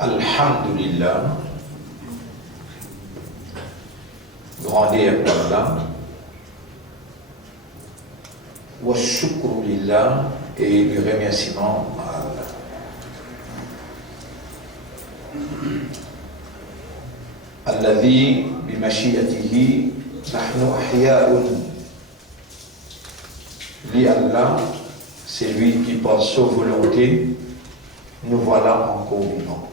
Alhamdulillah, grandeur pour Allah, wa shukru lillah, et le remerciement à Allah. Alladhi bimashiyatihi nahnu ahya'un. Li Allah, c'est lui qui par sa volonté, nous voilà encore vivants.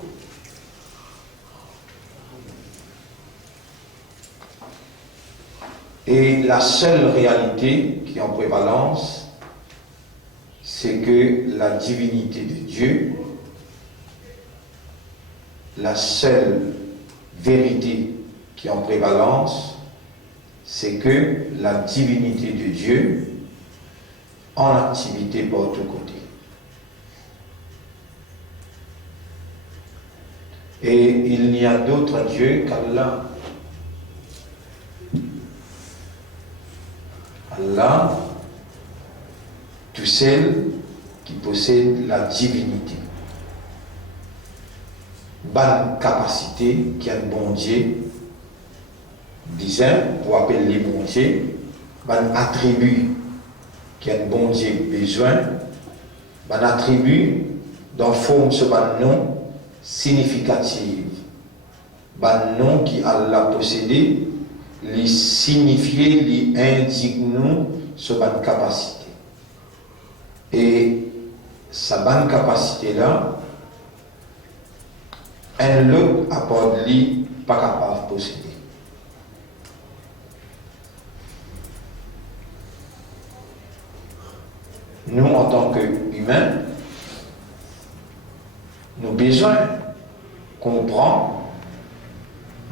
Et la seule réalité qui est en prévalence, c'est que la divinité de Dieu, la seule vérité qui est en prévalence, c'est que la divinité de Dieu en activité par tous côtés. Et il n'y a d'autre Dieu qu'Allah. Allah, tout seul qui possède la divinité. Bonne capacité qui a un bon Dieu, disons, pour appeler les bons Dieu, bon attribut qui a un bon Dieu besoin, bon attribut dans forme ce bon nom significative, bon nom qui Allah possédé, lui signifier, lui indique nous sa bonne capacité. Et sa bonne capacité-là, un autre apporte lui pas capable de posséder. Nous, en tant qu'humains, nous avons besoin de comprendre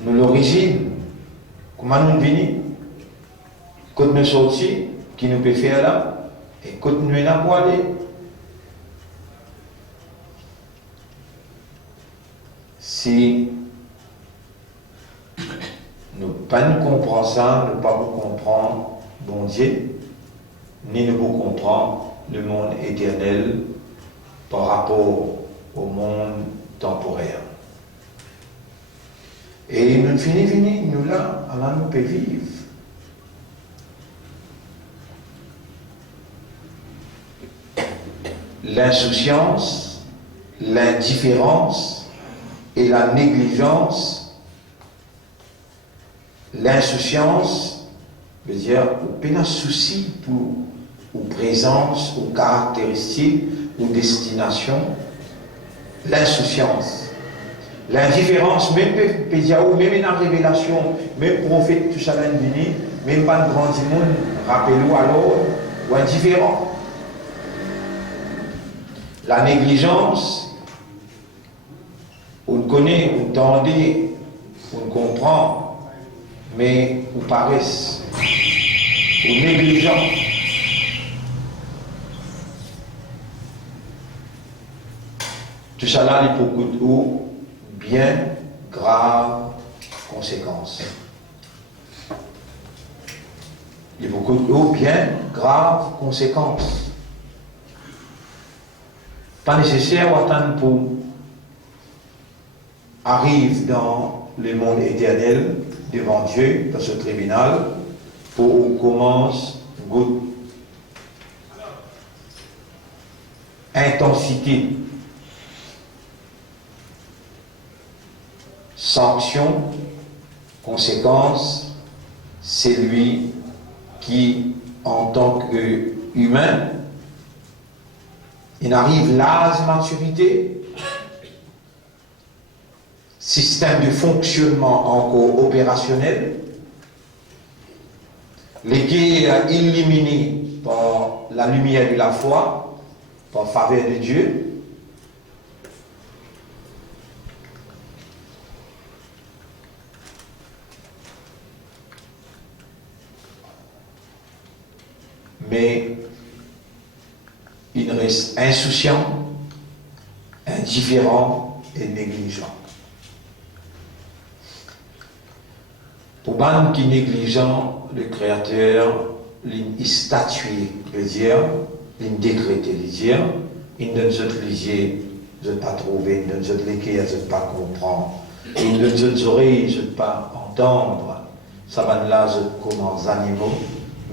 l'origine. Comment nous venons, quand nous sortons, qui nous peut faire là, et quand nous sommes là pour aller. Si nous ne comprenons pas ça, nous ne pas comprendre bon Dieu, ni nous comprendre le monde éternel par rapport au monde temporaire. Et nous finissons, nous là, Allah nous peut vivre. L'insouciance, l'indifférence et la négligence. L'insouciance veut dire aucun souci pour aux présence, aux caractéristiques, aux destinations. L'insouciance. L'indifférence, même Pédiaou, même une révélation, même prophète, tout ça, même pas de grand monde, rappelez-vous alors, ou indifférent. La négligence, on connaît, on tendait, on comprend, mais on paresse, on négligent. Tout ça là, il y a beaucoup de bien graves conséquences. Il y a beaucoup de bien graves conséquences. Pas nécessaire d'attendre pour arriver dans le monde éternel devant Dieu, dans ce tribunal, pour qu'on commence une intensité. Sanction, conséquence, c'est lui qui, en tant qu'humain, il arrive l'âge de maturité, système de fonctionnement encore opérationnel, les guerres éliminées par la lumière de la foi, par faveur de Dieu. Mais il reste insouciant, indifférent et négligent. Pour ban qui négligent le Créateur, il statue, veut dire, il décrète, veut dire, il donne autres lisier je ne pas trouver, je ne l'écrire, je ne pas comprendre, et je ne oreilles, je ne pas entendre, ça va là, je comme en animaux,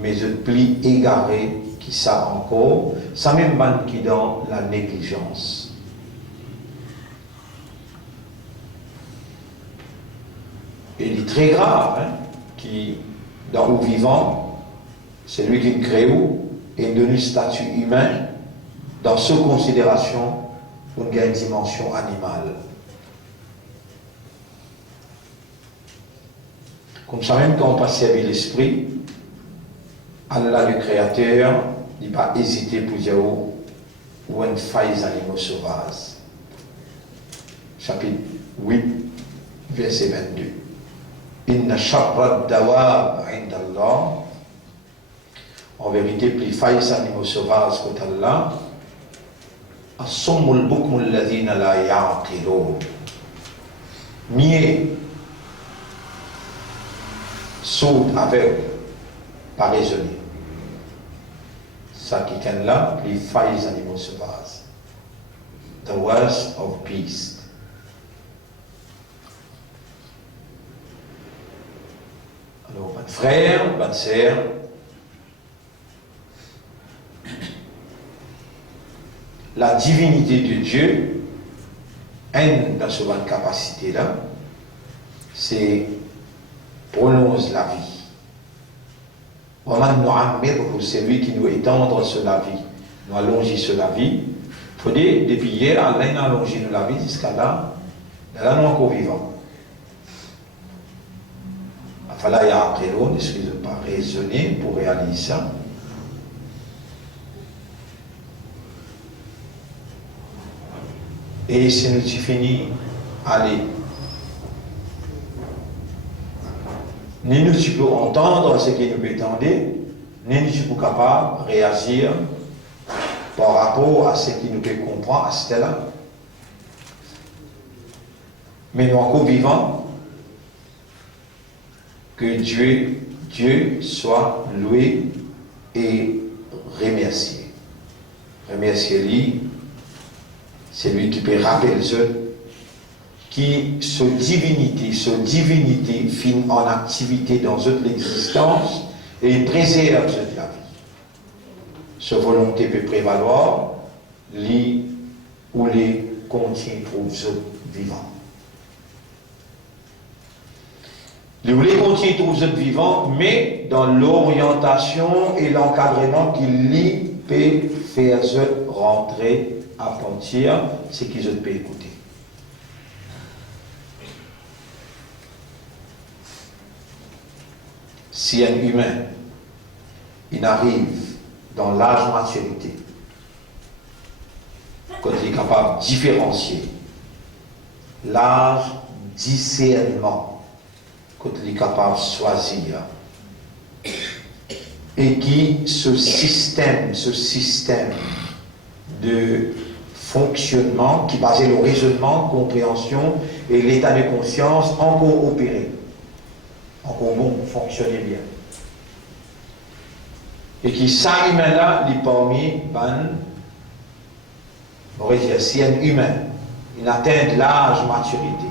mais je plie égaré, qui ça encore, ça même ban qui dans la négligence. Et il est très grave, hein, qui, dans le vivant, c'est lui qui crée et donne statut humain, dans ce considération, on a une dimension animale. Comme ça, même quand on passe servir l'esprit, Allah le Créateur, il n'a pas hésité pour dire où une faille des animaux sauvages. Chapitre 8, verset 22. Inna sharra dawab indallah. En vérité, plus faille des animaux sauvages qu'Allah. As-summul bukmul ladhina la ya'qilun. Mieux saute avec, pas raisonner. Ça qui est là, les failles des animaux sauvages. The worst of beasts. Alors, mon frère, ma sœur, la divinité de Dieu, dans cette capacité-là, c'est prolonge la vie. C'est lui qui nous étendre sur la vie, nous allonger sur la vie. Il faut dire, depuis hier, Allah a allongé la vie jusqu'à là, nous sommes encore vivants. Il fallait y avoir est-ce que je ne pas raisonner pour réaliser ça? Et si nous finissons, allez. Ni nous tu peux entendre ce qui nous attendait, ni nous tu peux capable de réagir par rapport à ce qui nous peut comprendre à ce là. Mais nous encore vivants, que Dieu soit loué et remercié. Remercier-lui, c'est lui qui peut rappeler ceux qui, sa divinité finit en activité dans toute l'existence et il préserve toute la vie. Sa volonté peut prévaloir, lui ou les contient trouve ceux vivants. Lui ou les contient trouve ceux vivants, mais dans l'orientation et l'encadrement qui lui peut faire ceux rentrer à partir, c'est qu'ils peut écouter. Si un humain, il arrive dans l'âge maturité, quand il est capable de différencier l'âge discernement, quand il est capable de choisir, et qui ce système de fonctionnement qui basait le raisonnement, compréhension et l'état de conscience encore opéré. Encore bon, fonctionnait bien. Et qui, ça humain-là, il parmi, on va dire, si un humain, il atteint l'âge maturité,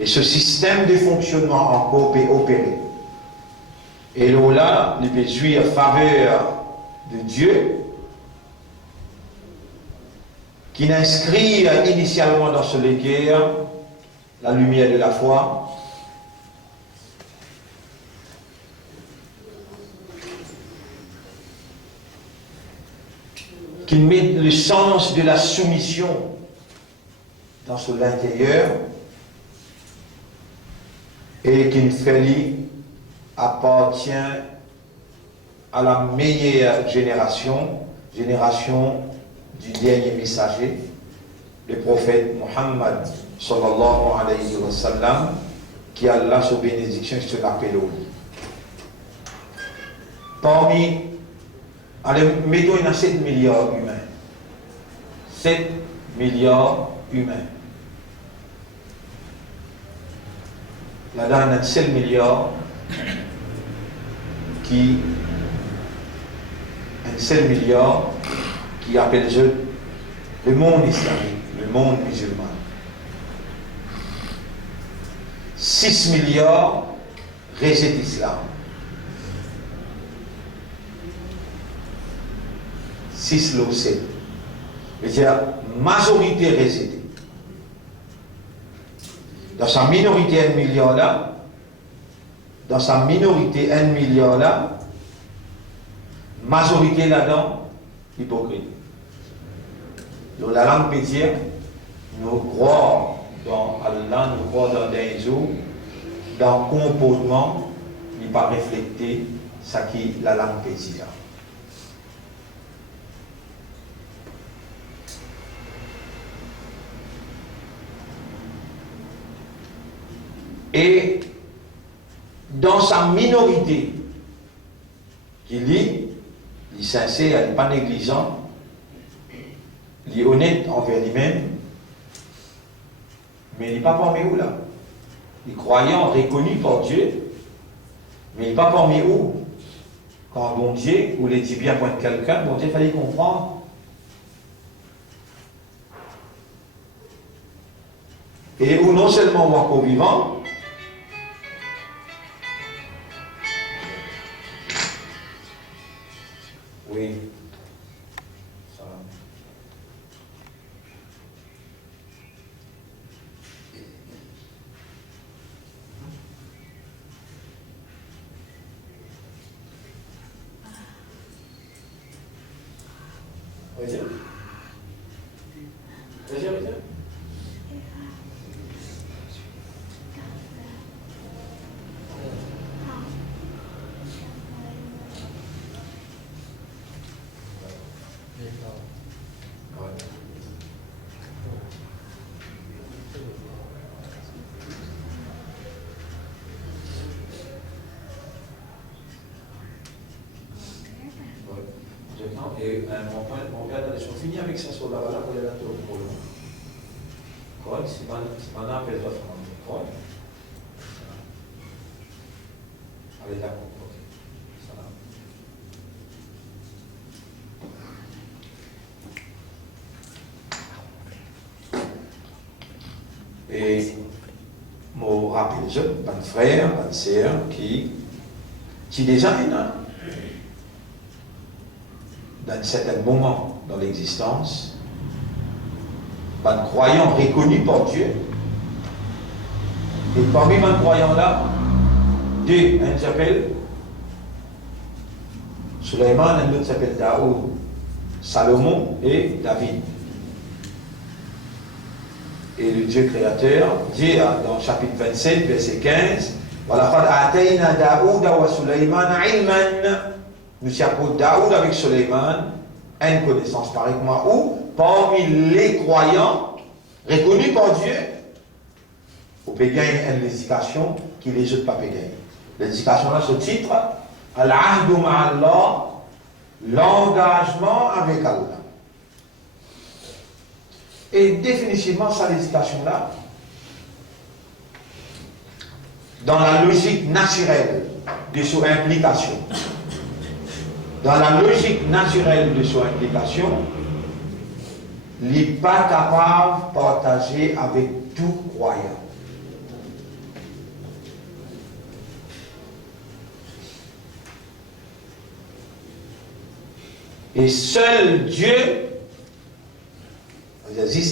et ce système de fonctionnement encore peut opérer, et là, il peut jouir en faveur de Dieu, qui inscrit initialement dans ce léguer la lumière de la foi, qui met le sens de la soumission dans son intérieur et qui fait appartient à la meilleure génération du dernier messager, le prophète Muhammad sallallahu alayhi wa sallam, qui a là sa bénédiction sur l'appel au lit. Parmi, allez, mettons, il y a 7 milliards humains. 7 milliards humains. Là-dedans, il y a 7 milliards qui appelle le monde islamique. monde musulman. 6 milliards rejettent l'islam. 6 l'OC. C'est-à-dire, majorité rejetée. Dans sa minorité, 1 milliard là, dans sa minorité, 1 milliard là, majorité là-dedans, hypocrite. Donc la langue peut dire, nous croyons dans Allah, nous croyons dans des eaux, dans le comportement, il pas refléter ce qui la langue peut dire. Et dans sa minorité, qui lit, il est sincère, il n'est pas négligent, il est honnête envers lui-même, mais il n'est pas parmi où là. Il est croyant, reconnu par Dieu, mais il n'est pas parmi où. Quand bon Dieu, ou les dit bien point de quelqu'un, bon Dieu, il fallait comprendre. Et où non seulement on encore vivant, oui, ça va. Vas-y. Vas-y, vas-y. Et mon père a fini avec ça sur la valeur pour aller à la tour pour le monde. Si maintenant appelle la femme, allez d'accord, ok. Et mon rappel, un frère, une sœur qui déjà est là. Dans un certain moment dans l'existence, un croyant reconnu par Dieu, et parmi les croyants là, deux, un s'appelle Suleiman, un autre s'appelle Daoud, Salomon et David. Et le Dieu créateur dit dans le chapitre 27, verset 15, وَلَقَدْ آتَيْنَا دَاوُودَ وَسُلَيْمَانَ عِلْمًا. Nous avons Daoud avec Suleiman, une connaissance pareillement, ou parmi les croyants reconnus par Dieu, on peut gagner une éducation qui les autres pas gagner. L'éducation là, ce titre, Al-Ahdu ma'Allah, l'engagement avec Allah. Et définitivement, ça, l'éducation là, dans la logique naturelle de son implication, dans la logique naturelle de son implication, il n'est pas capable de partager avec tout croyant. Et seul Dieu,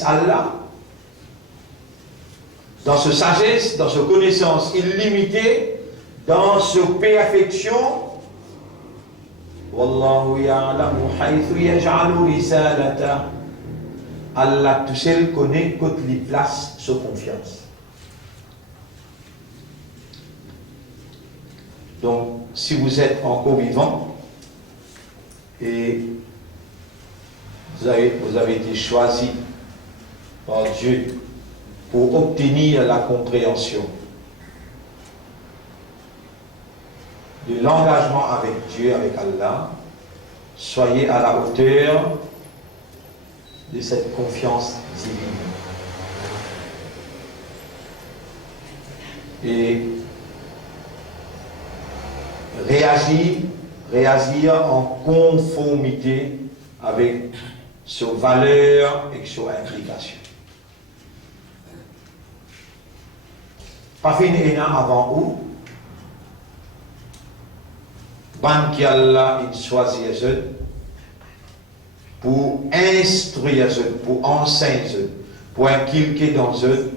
Allah, dans sa sagesse, dans sa connaissance illimitée, dans sa perfection, Wallahu ya'lamu haythu yaj'alu risalata. Allah tout seul connaît quand il place sa confiance. Donc, si vous êtes encore vivant et vous avez été choisi par Dieu pour obtenir la compréhension de l'engagement avec Dieu, avec Allah, soyez à la hauteur de cette confiance divine. Et réagir en conformité avec ses valeurs et ses implications. Pas fini avant où? Ban qui Allah il choisit pour instruire pour enseigner pour inculquer dans eux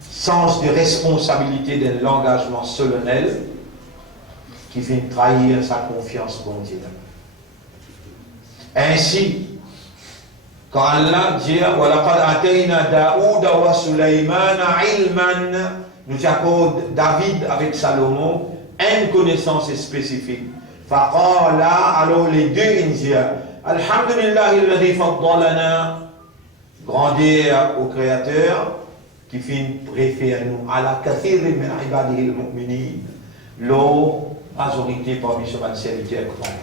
sens de responsabilité d'un engagement solennel qui vient trahir sa confiance bon Dieu. Ainsi, quand Allah dit وَلَقَدْ أَتَيْنَا دَاوُودَ وَسُلَيْمَانَ عِلْمًا, nous accorde David avec Salomon une connaissance spécifique. فَقَالَ, alors les deux ils disent Alhamdulillah الَّذِي فَضَّلَنَا, grandeur au Créateur qui fait préférer nous à la kathir min ibadihi al-mu'minin, la majorité parmi ce serviteurs croyants.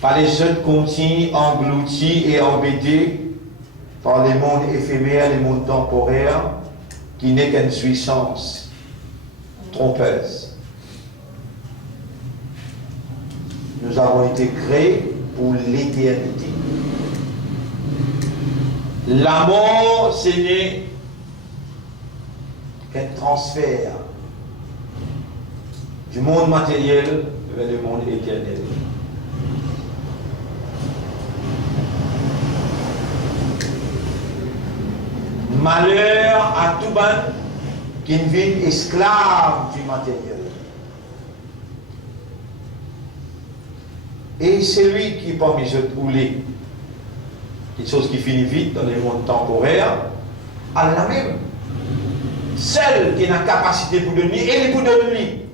Par les autres continus engloutis et embêtés par les mondes éphémères, les mondes temporaires, qui n'est qu'une jouissance trompeuse. Nous avons été créés pour l'éternité. La mort, ce n'est qu'un transfert du monde matériel vers le monde éternel. Malheur à tout ban qui vit esclave du matériel. Et celui qui parmi eux roulé, quelque chose qui finit vite dans les mondes temporaires, à la même. Celle qui a la capacité pour donner, elle est pour donner.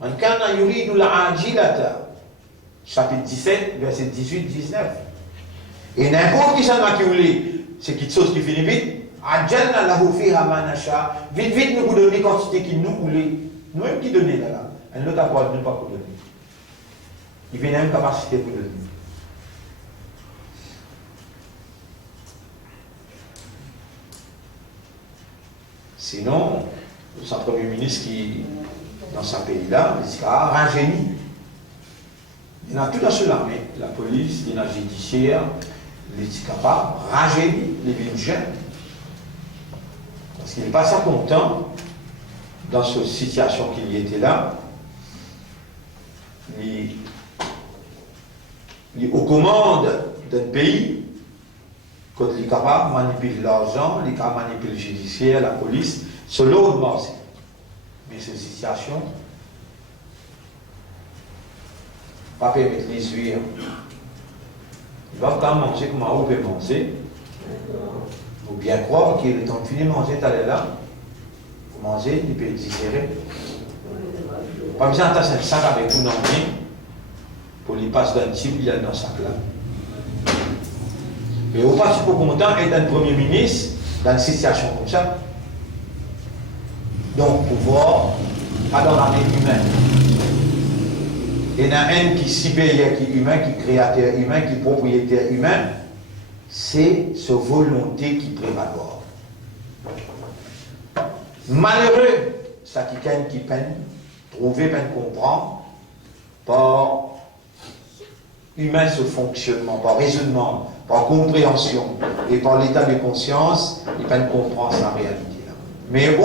Man kana yuridu al-ajilata, chapitre 17, verset 18-19. Et n'importe qui s'en a qui roulé, c'est quelque chose qui finit vite. Ajalna lahu fiha ma nasha. Vite, vite, nous vous donnons quantité qui nous roulait. Nous-mêmes qui donnons là. Elle ne t'a pas donné. Il vient même capacité pour donner. Sinon, c'est un premier ministre qui, dans ce pays-là, il dit ah, un génie. Il y en a tout dans cela, mais la police, il y a la judiciaire, les capable, rajeunir les villes jeunes. Parce qu'il n'est pas ça content dans cette situation qu'il y était là. Il est aux commandes d'un pays, quand il est capable de manipuler l'argent, il est capable de manipuler le judiciaire, la police, selon le marché. Mais cette situation, pas permettre les huiles. Il va pas manger comme on peut manger. Il faut bien croire qu'il est temps de finir de manger, t'allais là. Pour manger, il peut digérer. Pas besoin d'attacher un sac avec vous dans le nez. Pour lui passer d'un type, il y a dans ce sac-là. Mais au pas super content d'être un premier ministre dans une situation comme ça. Donc, pouvoir, pas dans la main humaine. Il y en a un qui est supérieur, qui est humain, qui est créateur humain, qui est propriétaire humain. C'est sa volonté qui prévaloir. Malheureux, ça qui peine, trouver, peine comprendre, par humain ce fonctionnement, par raisonnement, par compréhension et par l'état de conscience, il peine comprendre sa réalité. Là. Mais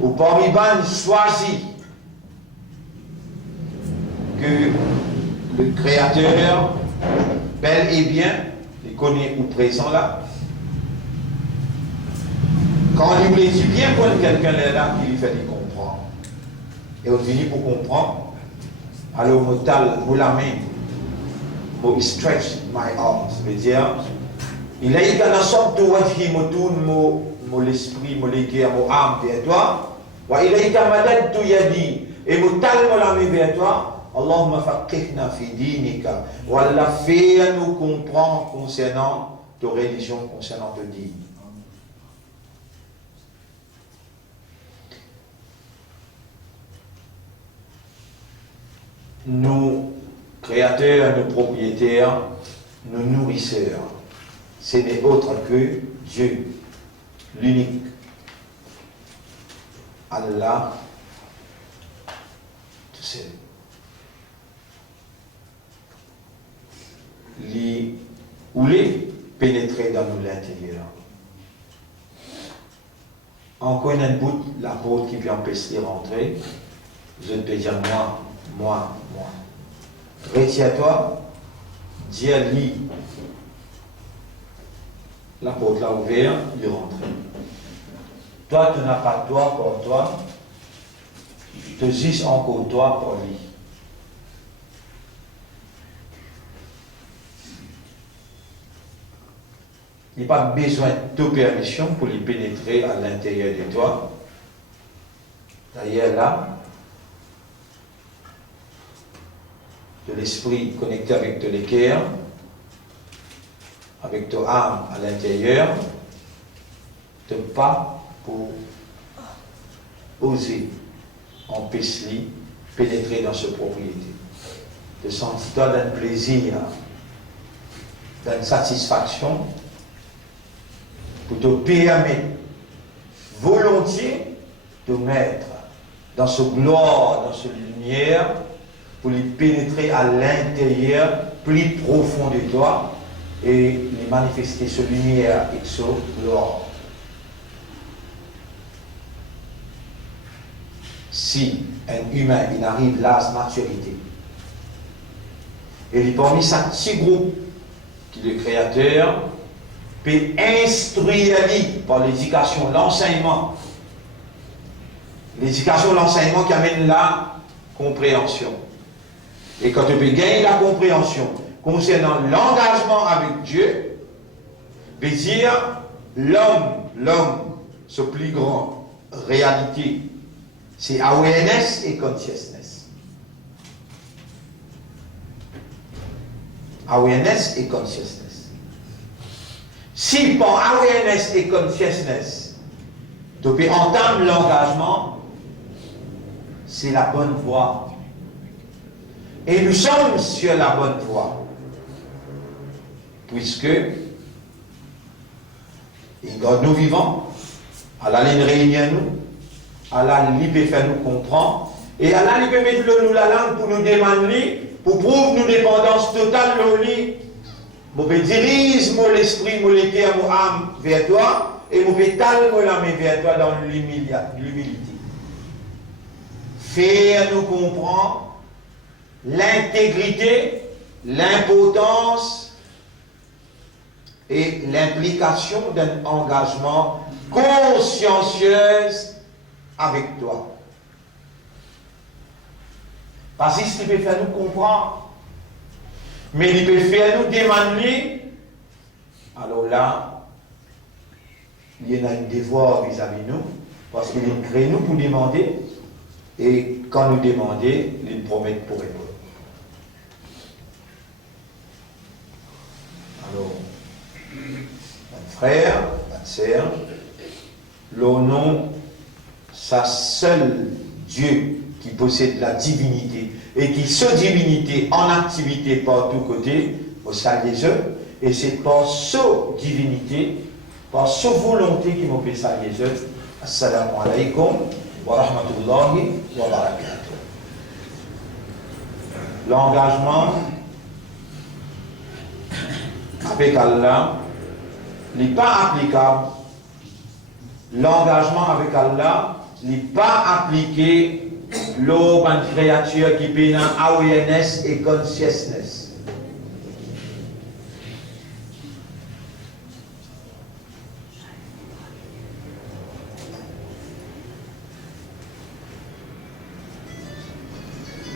où parmi ban choisit que le Créateur, bel et bien, les connaît ou présent là. Quand il voulait dire bien pour quelqu'un là, il lui fait comprendre. Et on finit pour comprendre. Alors, la main, il stretch my arms. Ça veut dire, il a eu une sorte de wajhi, mon l'esprit, mon léguer, mon âme vers toi. Il a eu une madad tout yadi. Et mon la main vers toi. Allahumma faqihna fi dinika. Wallah, fais-nous comprendre concernant ta religion, concernant ta dîne. Nos créateurs, nos propriétaires, nos nourrisseurs, ce n'est autre que Dieu, l'unique. Allah, ou les pénétrer dans nous l'intérieur. En connaît un bout la porte qui peut empêcher de rentrer. Je peux dire moi. Retiens-toi, Dieu lit la porte là ouverte, il rentre. Toi, tu n'as pas toi pour toi, tu juste encore toi pour lui. Il n'y a pas besoin de permission pour lui pénétrer à l'intérieur de toi. D'ailleurs, là, de l'esprit connecté avec ton cœur, avec ton âme à l'intérieur, de pas pour oser empêcher pénétrer dans ce propriété. De sentir d'un plaisir, d'une satisfaction, pour te permettre volontiers de mettre dans ce gloire, dans ce lumière, pour lui pénétrer à l'intérieur, plus profond de toi, et lui manifester ce lumière et ce gloire. Si un humain il arrive là à sa maturité, et parmi ce petit groupe qui est le Créateur, peut instruire par l'éducation, l'enseignement. L'éducation, l'enseignement qui amène la compréhension. Et quand tu peux gagner la compréhension concernant l'engagement avec Dieu, veut dire l'homme, ce plus grand réalité, c'est awareness et consciousness. Awareness et consciousness. Si par awareness et consciousness, tu peux entamer l'engagement, c'est la bonne voie. Et nous sommes sur la bonne voie. Puisque, quand nous vivons, Allah nous réunit nous, Allah peut faire nous comprendre, et Allah peut mettre nous la langue pour nous demander, pour prouver nos dépendance totale de lui. Je peux diriger mon esprit, mon cœur, mon âme vers toi, et je peux taler la main vers toi dans l'humilité. Faire nous comprendre l'intégrité, l'importance et l'implication d'un engagement consciencieux avec toi. Parce que ce qui peut faire nous comprendre, mais il peut faire nous demander, alors là, il y a un devoir vis-à-vis de nous, parce qu'il crée nous pour demander, et quand nous demandons, il promet pour répondre. Alors, un frère, une sœur, le nom, c'est seul Dieu qui possède la divinité et qui se divinité en activité par tous côtés au sein des œufs, et c'est par sa divinité, par sa volonté qui m'a fait ça les œufs. Assalamu alaikum wa rahmatullahi wa barakatuh. L'engagement avec Allah n'est pas applicable. L'engagement avec Allah n'est pas appliqué lors d'une créature qui peut dans awareness et consciousness.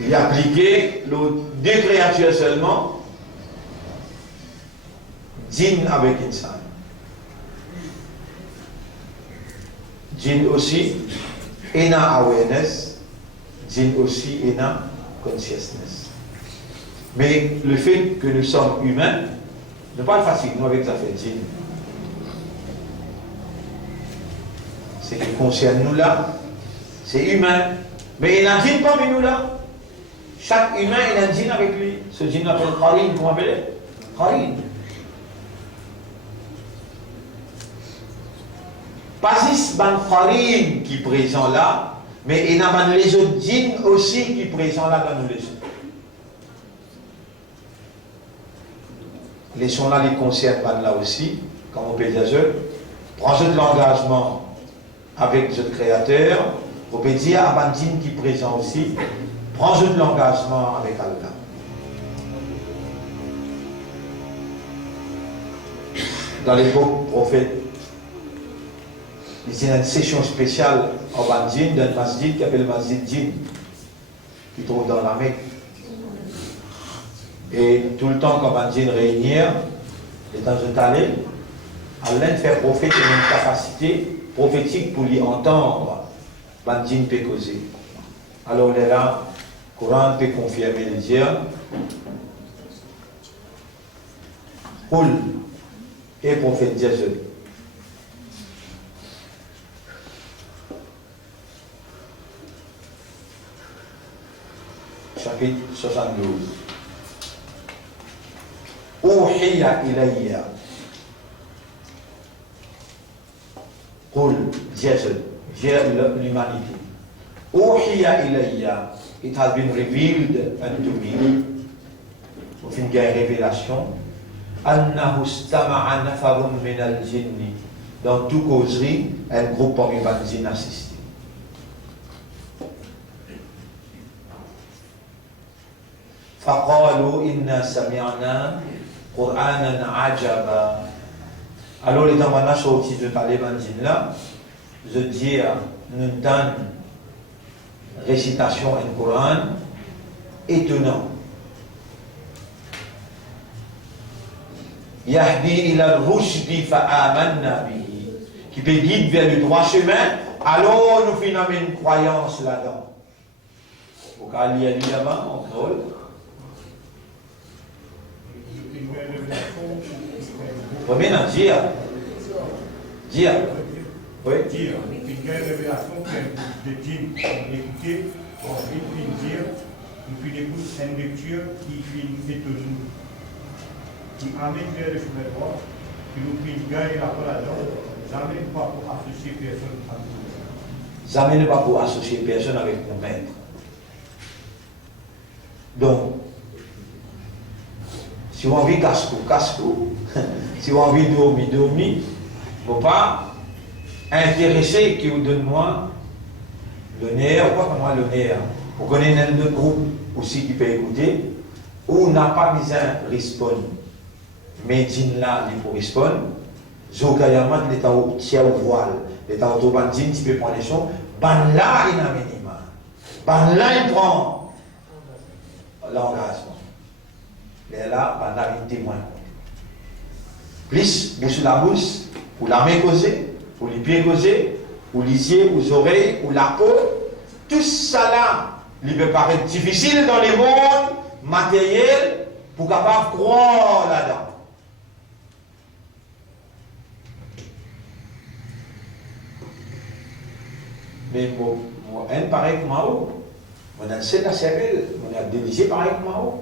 Il est appliqué aux deux créatures seulement, djinn avec insan. Djinn aussi est dans awareness, djinn aussi est dans consciousness. Mais le fait que nous sommes humains n'est pas facile, nous avec ça fait djinn. Ce qui concerne nous là, c'est humain. Mais il y a un djinn parmi nous là. Chaque humain, il a un djinn avec lui. Ce djinn l'appelle Qarin, comment appelez Qarin. Pas juste ban Qarin qui est présent là, Mais il y a les autres djinns aussi qui sont présents là dans nous les autres. Les sons là les concernent là aussi, comme on peut dire, prends l'engagement avec le créateur, on peut dire à Bandine qui est présent aussi, prends l'engagement avec Allah. Dans l'époque prophète, il y a une session spéciale en Bandine, dans le masjid qui s'appelle le masjid Djinn, qui trouve dans la Mecque. Et tout le temps quand Bandine réunir, les temps de allé, Allah fait prophète et une capacité prophétique pour lui entendre, Bandine peut causer. Alors là, le Coran peut confirmer le dire, Qul, et prophète Jésus. Chapitre 72. Ouhiya ilayya. Qul, Jésus, l'humanité. Ouhiya ilayya. It has been revealed unto me. Au fin de la révélation. Annahu istama'a nafarun min al-jinni. Dans toute causerie, un groupe parmi les djinns assisté. فقالوا إنا سمعنا قرآنا عجبا. Alors les gens maintenant sortis de parler bandine là, je dis nous donne récitation du Coran étonnant. Yahdi ila rushdi fa amanna bihi, qui peut guider vers le droit chemin, alors nous finissons une croyance là-dedans. Au cas il y a évidemment en créole. Maintenant, dire. Oui. Dire. Une révélation de djinns écouter, une dire, une écoute, une lecture qui fait étonnant, qui amène vers le chemin droit, qui nous fait gagner la relation, jamais pas pour associer personne à nous. Jamais pas pour associer personne avec mon maître. Donc, si on a envie casse-cou. Si on a envie dormir, il ne faut pas intéresser qui vous donne moi l'honneur, pas comme moi l'honneur. Vous connaissez un autre groupe aussi qui peut écouter, où on n'a pas besoin de répondre. Mais djinn là, il faut répondre. Zogayaman, l'état au tiers au voile, l'état au ban djinn, tu peux prendre les choses. Ban là, il a minima. Ban là, il prend l'engagement. Et là, ban là, il témoin. Plus, bouche la bouche, pour la main causée, pour les pieds causés, pour les yeux, pour les oreilles, pour la peau, tout ça là, il peut paraître difficile dans les mondes matériels pour capable de croire là-dedans. Mais moi, un pareil que moi, on a un seul à cervelle, on a dévisé pareil que moi.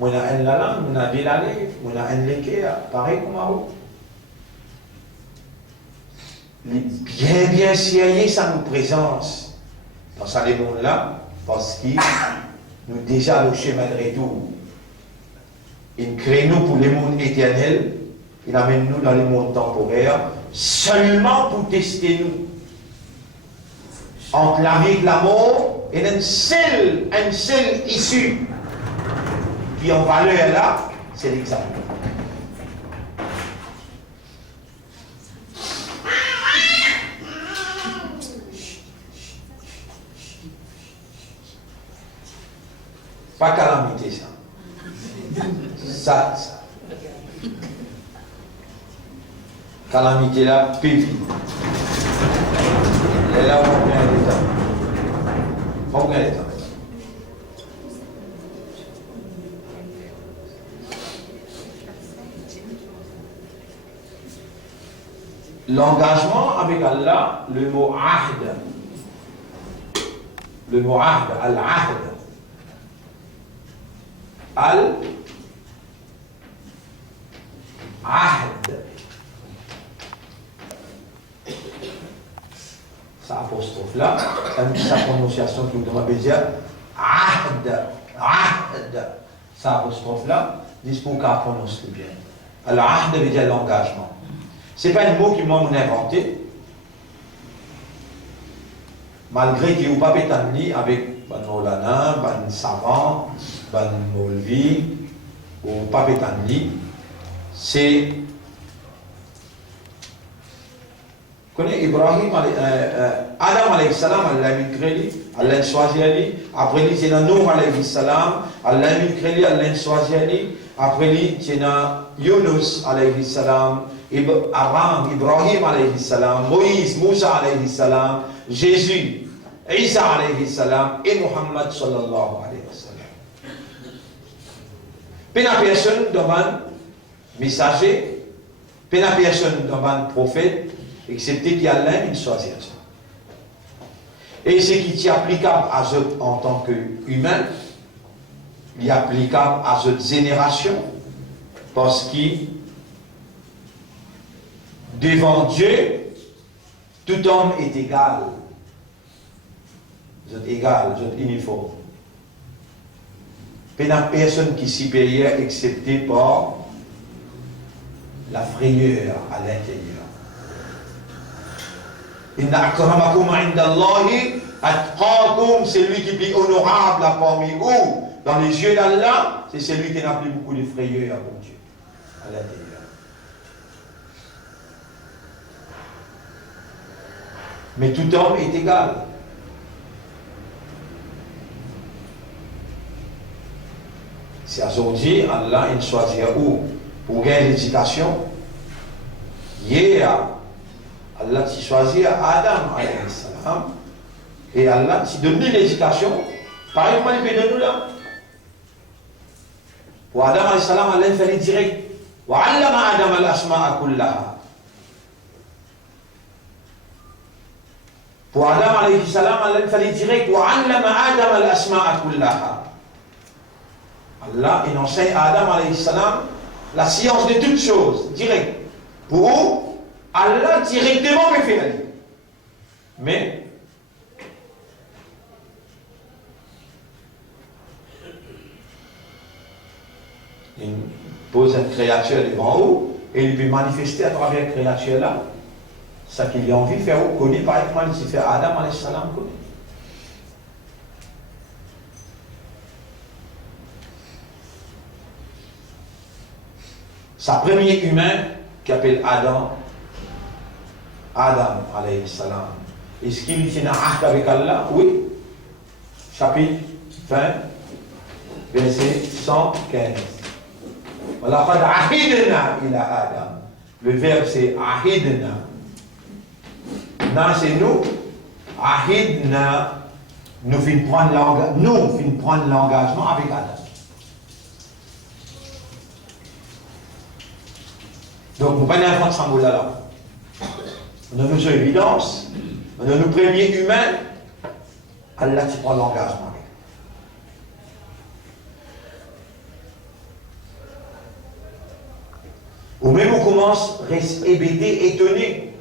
On a un la langue, on a des la lèvre, on a un l'équerre, pareil comme moi. Bien sérieux, ça nous présence dans ce monde-là, parce qu'il nous déjà le chemin de retour. Il crée nous pour les mondes éternels, il amène nous dans les mondes temporaires, seulement pour tester nous. Entre la vie et la mort, il y a une seule issue qui en valeur là, c'est l'examen. Pas calamité ça. Ça. Calamité là, pévi. Et là, on vient l'état. On vient l'état. L'engagement avec Allah, le mot ahd, al-ahd, sa apostrophe là, sa prononciation tout le temps, on peut dire ahd, ahd. Sa apostrophe là, dis pour qu'elle prononce bien. Alors, ahd veut dire l'engagement. Ce n'est pas un mot qui m'a inventé, malgré qu'il n'y a pas pétanli avec ban Maulana, ban savant, ban Molvi, ou pas pétanli, c'est. Vous connaissez Ibrahim, Adam alayhi salam, Allah l'a créé, Allah l'a choisi, après lui, c'est Nour alayhi salam, Allah l'a créé, Allah l'a choisi, après lui, c'est Yunus alayhi salam, Abraham, Ibrahim alayhi salam, Moïse, Moussa alayhi salam, Jésus, Isa alayhi salam, et Muhammad sallallahu alayhi wa sallam. Pena personne demande messager, pena personne demande prophète, excepté qu'il y a l'un qui choisit ça. Et ce qui est applicable à eux en tant qu'humain, il est applicable à cette génération, parce que devant Dieu, tout homme est égal. Vous êtes égal, vous êtes uniforme. Il n'y a personne qui est supérieur excepté par la frayeur à l'intérieur. Inna akramakum indallahi atqakum, c'est lui qui est plus honorable parmi vous. Dans les yeux d'Allah, c'est celui qui n'a plus beaucoup de frayeur pour Dieu. À l'intérieur. Mais tout homme est égal. C'est aujourd'hui, Allah il choisit où pour gagner l'éducation. Hier, Allah a choisi Adam alayhi salam. Et Allah a donné l'éducation. Pareil, comment il peut donner là? Pour Adam alayhi salam, Allah il fallait direct. Wa allama Adam al-asma'a kullaha. Pour Adam alayhi salam, Allah il fallait direct. Wa allama Adam al-asma'a kullaha. Allah, il enseigne à Adam alayhi salam la science de toutes choses, direct. Pour Allah, directement peut faire. Mais, il pose une créature devant vous et il peut manifester à travers la créature là ce qu'il a envie de faire. Vous connaissez par exemple, il fait Adam alayhi salam connaît. Sa premier humain, qui appelle Adam alayhi salam. Est-ce qu'il est en ahd avec Allah? Oui. Chapitre 20, verset 115. وَلَقَدْ عَهِدْنَا إِلَى Adam. Le verbe c'est ahidna. Non, c'est nous. Ahidna. Nous finissons prendre l'engagement avec Adam. Donc, vous prenez un point de symbole là. On a nos évidences, on a nos premiers humains, Allah qui prend l'engagement. Ou même on commence à rester hébété, étonné.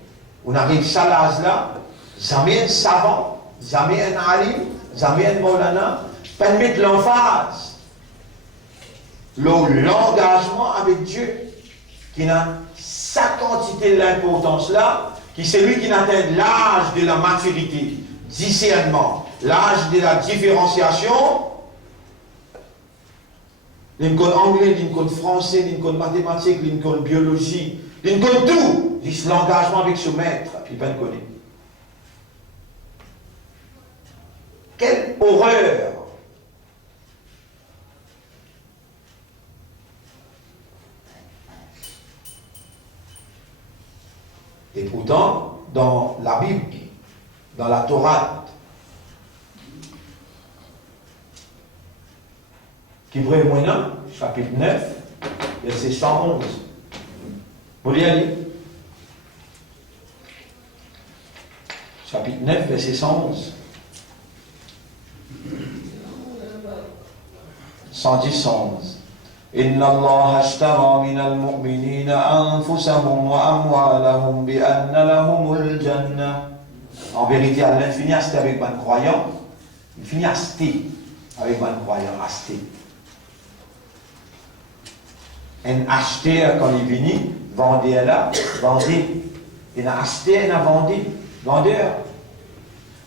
On arrive à l'âge là, jamais un savant, jamais un alim, jamais un maulana, pas de mettre l'emphase. L'engagement avec Dieu, qui n'a sa quantité de l'importance là, qui c'est lui qui atteint l'âge de la maturité, discernement, l'âge de la différenciation, l'incon anglais, l'incon français, l'incon mathématique, l'incon biologie, l'incon tout, l'engagement avec ce maître, puis pas le connaît. Quelle horreur! Et pourtant, dans la Bible, dans la Torah, Kibré Moïna, chapitre 9, verset 111. Vous voulez aller? Chapitre 9, verset 111. 110, 111. إن الله اشترى من المؤمنين أنفسهم وأموالهم بأن لهم الجنة En vérité, Allah finit à avec un croyant. Il finit à acheter avec un croyant. Acheter. Un acheteur, quand il finit, vendez là, vendez. Il a acheté, il a vendu. Vendeur.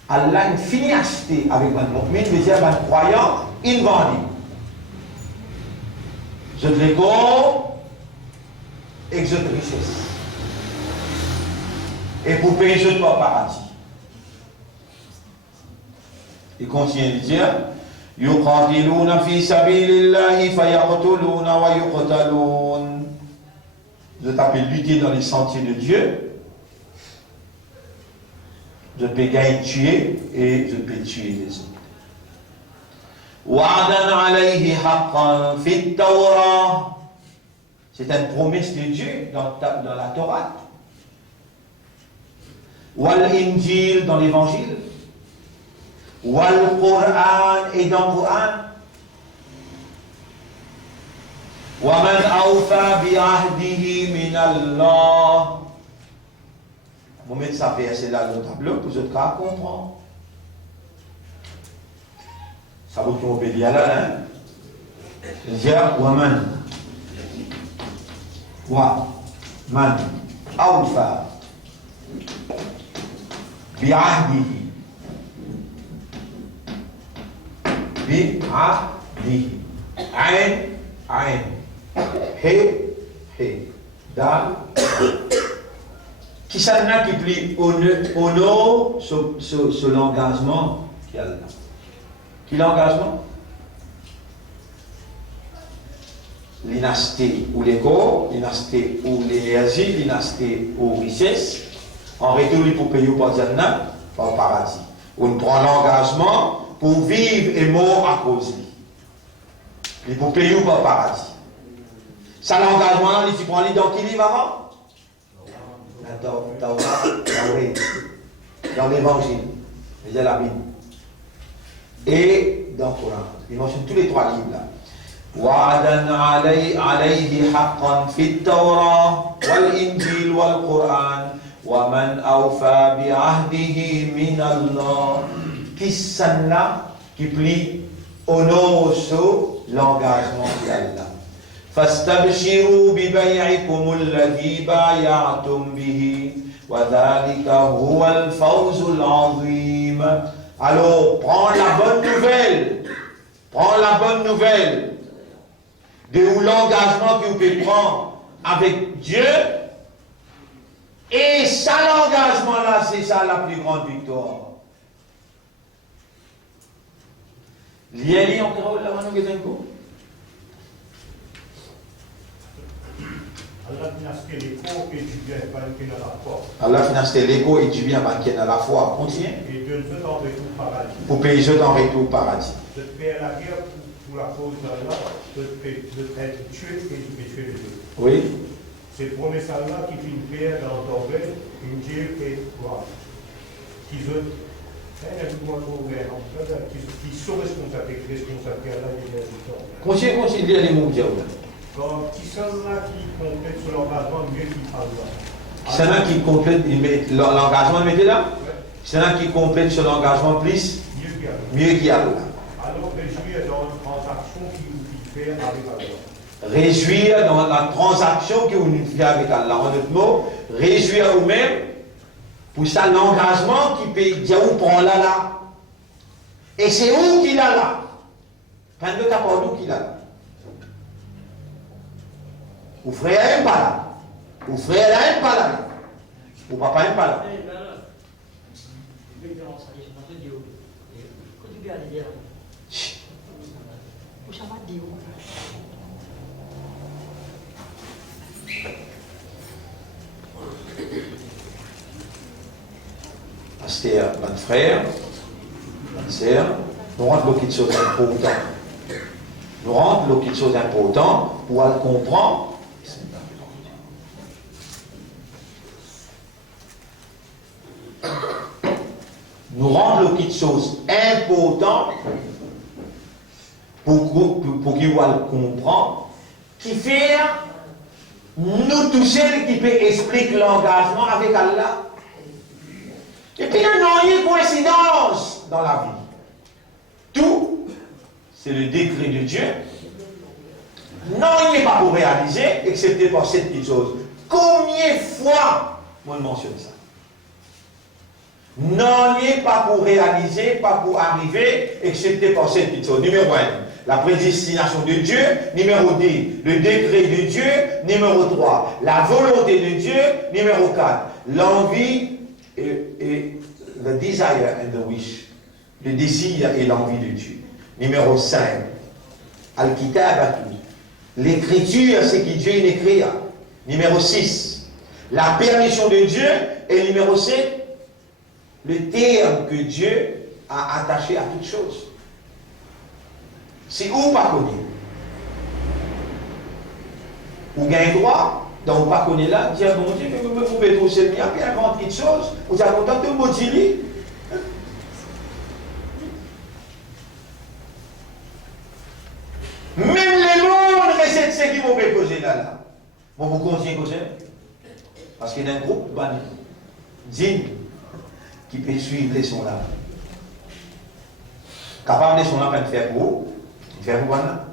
Allah il finit à acheter avec un mu'min, il veut dire un croyant, il vendit. Je te l'égo et que je te richesse. Et pour payer, je te pas paradis. Il continue de dire يقاتلون في سبيل الله فيقتلون ويقتلون. Je t'appelle lutter dans les sentiers de Dieu. Je peux gagner tuer et je peux tuer les autres. وعدا عليه حقا في التوراة. C'est une promesse de Dieu dans la Torah. Wal-Injil dans l'évangile. Wal-Qur'an et dans le Qur'an. وَمَنْ أَوْفَى بِعَهْدِهِ مِنَ اللَّهِ. Vous mettez ça verset là dans le tableau pour que vous comprendre. Ça vous qui obéit à la là. C'est-à-dire, وَمَنْ أَوْفَى بِعَهْدِهِ عين هي دال qui s'en a qui plie honneur sur l'engagement qu'il y a là. Qui l'engagement? L'inasté ou l'ego, l'inasté ou l'énergie, l'inasté ou richesse. En retour, pour payer au paradis. On prend l'engagement pour vivre et mort à cause de lui. Il faut payer ou pas paradis. Ça l'engagement, il prend dans qui livre avant? Dans l'évangile, la Bible. Et dans le Coran. Il mentionne tous les trois livres là. وعدا عليه حقا في التوراة والإنجيل والقرآن ومن أوفى بعهده من الله. Qui sont là, qui plie honneur sur l'engagement d'Allah. فاستبشروا ببيعكم الذي بايعتم به وذلك هو الفوز العظيم. Alors, prends la bonne nouvelle de l'engagement que vous pouvez prendre avec Dieu. Et ça, l'engagement là, c'est ça la plus grande victoire. Lieli encore là, nous avons Allah finance l'écho et du bien banqué dans la foi. Allah finance l'ego et du bien banqué dans la foi. Continue. Et de nous en retour au paradis. Pour payer je t'en retour au paradis. De faire la guerre pour la cause d'Allah, de être tué et de tuer les autres. Oui. C'est pour promesse Allah qui fait une paix dans Torah, une Dieu et quoi. Qui sont responsables Allah et Continue de lire les mots de Dieu. Donc, qui sont là qui complètent sur l'engagement mieux qu'Allah. Qui sont là qui complètent l'engagement, mettez là. Qui sont là qui complètent sur l'engagement plus mieux qu'Allah. Alors, réjouir dans une transaction qui vous fait avec Allah. Réjouir dans la transaction que vous fait avec Allah. En d'autres mots, réjouir vous-même pour ça l'engagement qui peut dire où prend là. Et c'est où qu'il a là. Quand tu n'as pas où qu'il a là. Ou frère n'est pas là. Ou frère n'est pas là. Ou papa n'est pas là. C'est mon frère, ma sœur, nous rentrons beaucoup de choses importantes. Nous rentrons beaucoup de choses importantes pour le comprendre. Nous rendons beaucoup de choses importantes pour qu'il le comprendre, qui fait nous tous ceux qui peut expliquer l'engagement avec Allah. Et Il n'y a rien de coïncidence dans la vie. Tout, c'est le décret de Dieu. Non, il n'est pas pour réaliser, excepté par cette petite chose. Combien de fois on mentionne ça? Non, il n'est pas pour réaliser, pas pour arriver, excepté par cette petite chose. Numéro 1, la prédestination de Dieu. Numéro 2, le décret de Dieu. Numéro 3, la volonté de Dieu. Numéro 4, l'envie et le desire and the wish. Le désir et l'envie de Dieu. Numéro 5, Al-Kitab, l'écriture, c'est qui Dieu écrit. Numéro 6, la permission de Dieu. Et numéro 7, le terme que Dieu a attaché à toute chose. C'est où pas connu. Ou gagne droit, donc pas connu là, dire bon Dieu, que vous pouvez trouver le mien, puis inventer quelque chose, vous avez content de motiver. Même les mondes, mais c'est ce qui vont poser là. Bon, vous continuez causer. Parce qu'il y a un groupe digne qui peut suivre les sons là. Capable de sons là, de faire pour vous. De faire pour vous là.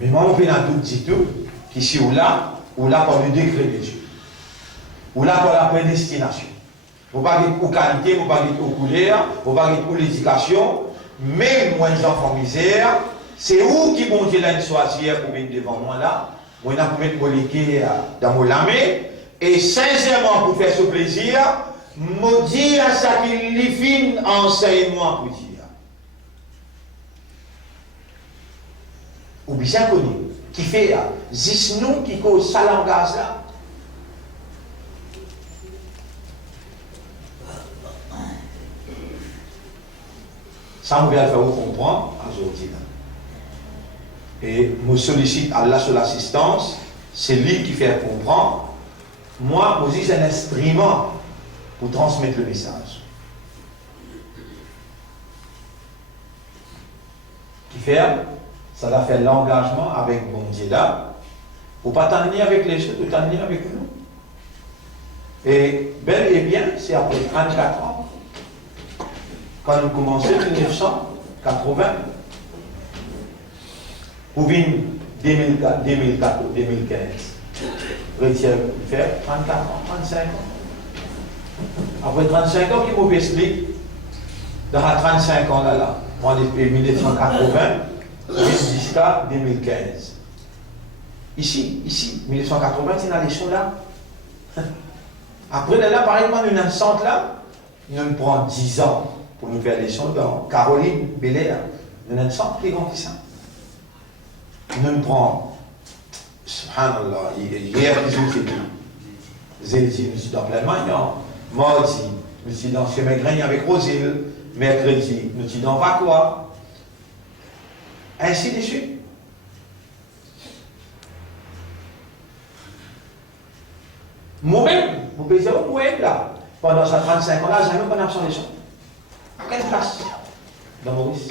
Mais moi, on fait dans tout petit tout, qui ici ou là par le décret de Dieu. Ou là par la prédestination. Vous ne pouvez pas dire pour qualité, vous ne pouvez pas dire pour couleur, vous ne pouvez pas dire pour l'éducation, même moi, les enfants misères, c'est où qui vont dire là une choisir pour venir devant moi là, moi, je vais mettre mon liquide dans mon lamé, et sincèrement, pour faire ce plaisir, me dire ça qu'il lui fin enseignement pour dire. Ou bien connu, qui fait, zis nous qui cause ça langage là. Ça, on va le faire comprendre aujourd'hui. Et je sollicite Allah sur l'assistance, c'est lui qui fait comprendre. Moi, aussi, c'est un instrument pour transmettre le message. Qui fait, ça va faire l'engagement avec bon Dieu là, pour ne pas t'ennuyer avec les choses, pour t'ennuyer avec nous. Et bel et bien, c'est après 34 ans. Quand nous commençons en 1980, ou bien 2004, 2014, 2015, retire faire 34 ans, 35 ans. Après 35 ans, qui m'explique, dans 35 ans là, moi depuis 1980, jusqu'à 2015. Ici, 1980, c'est dans les choses là. Après là, par exemple, une centre là, nous prend 10 ans pour nous faire les sons dans Caroline, Belair, nous avons 100 plus grand que ça. Nous prenons, subhanallah, hier, nous sommes dans plein Magnan, mardi, nous sommes dans Chemin-Graigne avec Rosile, mercredi, nous sommes dans Vacois, ainsi de suite. Moi-même, vous pouvez dire, moi-même là, pendant ces 35 ans là, j'ai même pas d'absence de sons. À quelle place dans Maurice?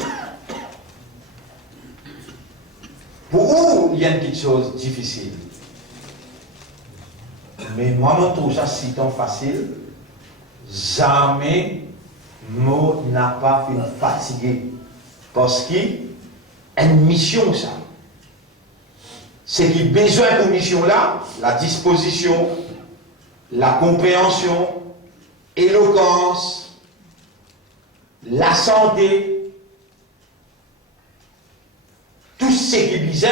Pour où il y a une petite chose difficile. Mais moi, je trouve ça si tant facile. Jamais, moi, n'a pas fait fatiguer. Parce qu'il y a une mission, ça. C'est qu'il y a besoin de mission là, la disposition, la compréhension, l'éloquence, la santé, tout ce qui est bizarre,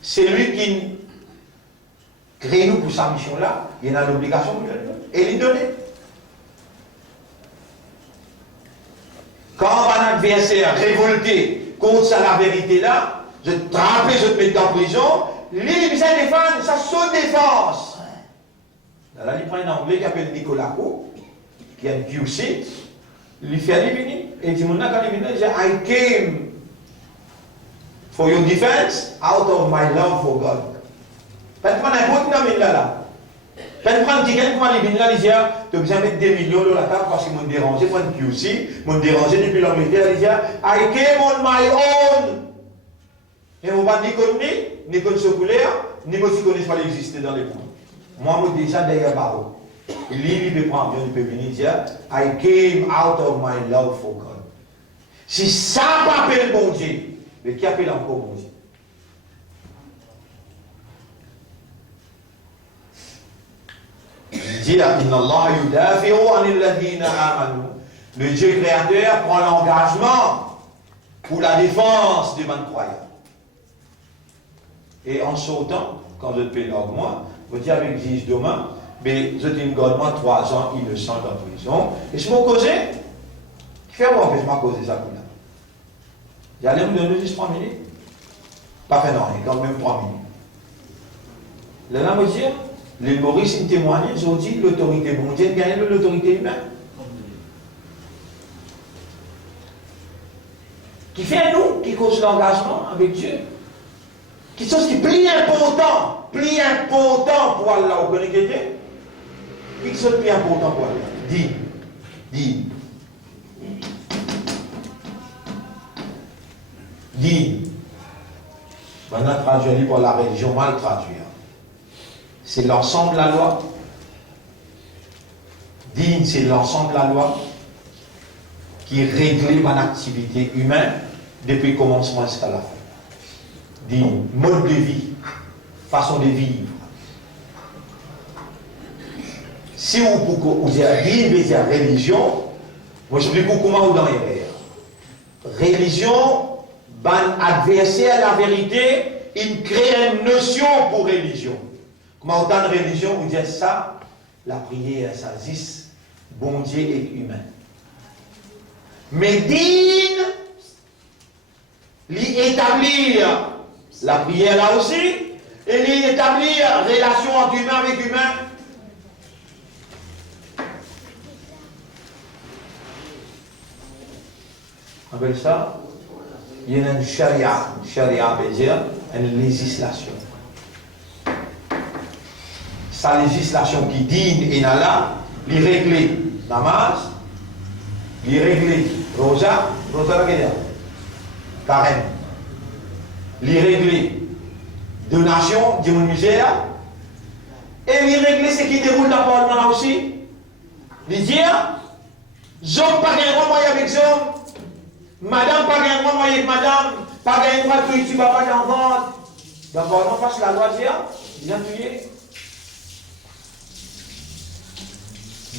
c'est lui qui crée nous pour sa mission-là, il a l'obligation de lui donner. Quand un adversaire révolté contre ça, la vérité-là, je te rappelle, je te mets en prison, lui, il vient défendre, ça saute défense. Là, il prend un anglais qui s'appelle Nicolas Cou, qui a une QC, il fait aller venir, et il dit, quand il vient, il dit, I came for your defense out of my love for God. Quand tu prends un bon nom là, quand tu prends un ticket, tu prends les bins là, il dit, tu as besoin de mettre 2 millions dans la table parce qu'ils m'ont dérangé, prends une QC, m'ont dérangé depuis l'Angleterre, il dit, I came on my own. Et on va ni connaître, ni connaître ce couleur, ni aussi connaître pas l'exister dans les mondes. Moi, je déjà derrière barreau. Il peut prendre avion, il peut venir dire, I came out of my love for God. Si ça pas appelle bon Dieu, mais qui appelle encore bon Dieu? Il dit, Inna Allah yudafi'u anil ladina amanu. Le Dieu créateur prend l'engagement pour la défense des bonnes croyants. Et en sautant, quand je paye moi, je dis avec Jésus demain, mais je dis moi 3 ans innocent en prison. Et je m'en causais, qui fait moi que je m'en causé ça pour là? J'allais me donner juste 3 minutes. Pas fait non, quand même 3 minutes. Là, me dire, les Maurice, ils témoignent, ils ont dit l'autorité mondiale gagne l'autorité humaine. Qui fait nous, qui cause l'engagement avec Dieu. Qui chose qui est plus important pour Allah, vous connaissez? Qui chose plus important pour Allah? Dis. Maintenant, traduit pour la religion, mal traduit. C'est l'ensemble de la loi. Digne, c'est l'ensemble de la loi qui règle mon activité humaine depuis le commencement jusqu'à la fin. Digne, mode de vie, façon de vivre. Si vous dites digne, vous dites religion, moi je explique comment vous dans les religion, ban adversaire à la vérité, il crée une notion pour religion. Comment autant de religion, vous dites ça, la prière, ça existe, bon Dieu est humain. Mais digne, l'établir la prière là aussi, et l'établir relation entre humain avec humain. On appelle ça, il y a une charia veut dire une législation. Sa législation qui digne et là, il règle namaz, il règle rosa la guerre, carême, il règle donation du misère, et il règle ce qui déroule dans le Parlement aussi. Il dit, j'homme pas gagner moi avec j'homme, madame pas gagner moi avec madame, pas gagner moi tout ici, papa dans ventre. Dans le Parlement, parce que la loi dit, il a tué.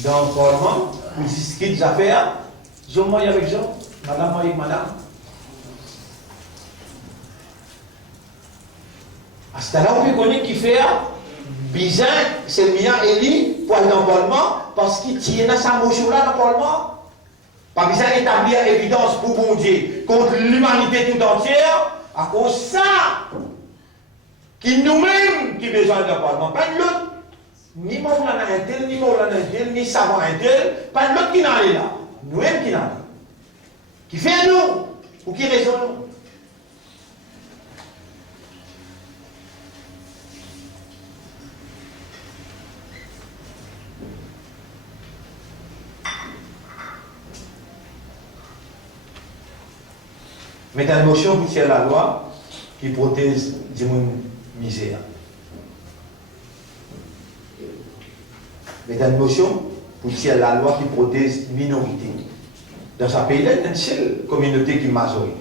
Dans le Parlement, pour discuter des affaires, je moi avec Jean, madame moi avec madame. À ce temps-là, on peut connaître qui fait bizarre, c'est le mien Eli pour aller dans le Parlement, parce qu'il tient sa mouche là dans le Parlement. Pas besoin d'établir évidence pour bon Dieu contre l'humanité tout entière, à cause de ça, qui nous-mêmes qui besoin d'un Parlement, pas de l'autre. Ni Maulana un tel, ni Maulana un tel, ni savant un tel, pas de l'autre qui n'en est là. Nous-mêmes qui n'en est. Qui fait nous, ou qui raisonne nous. Mais dans l'émotion, vous tirez la loi qui protège du monde misère. Mais dans l'émotion, vous tirez la loi qui protège minorité. Dans ce pays-là, il y a une seule communauté qui est majorité.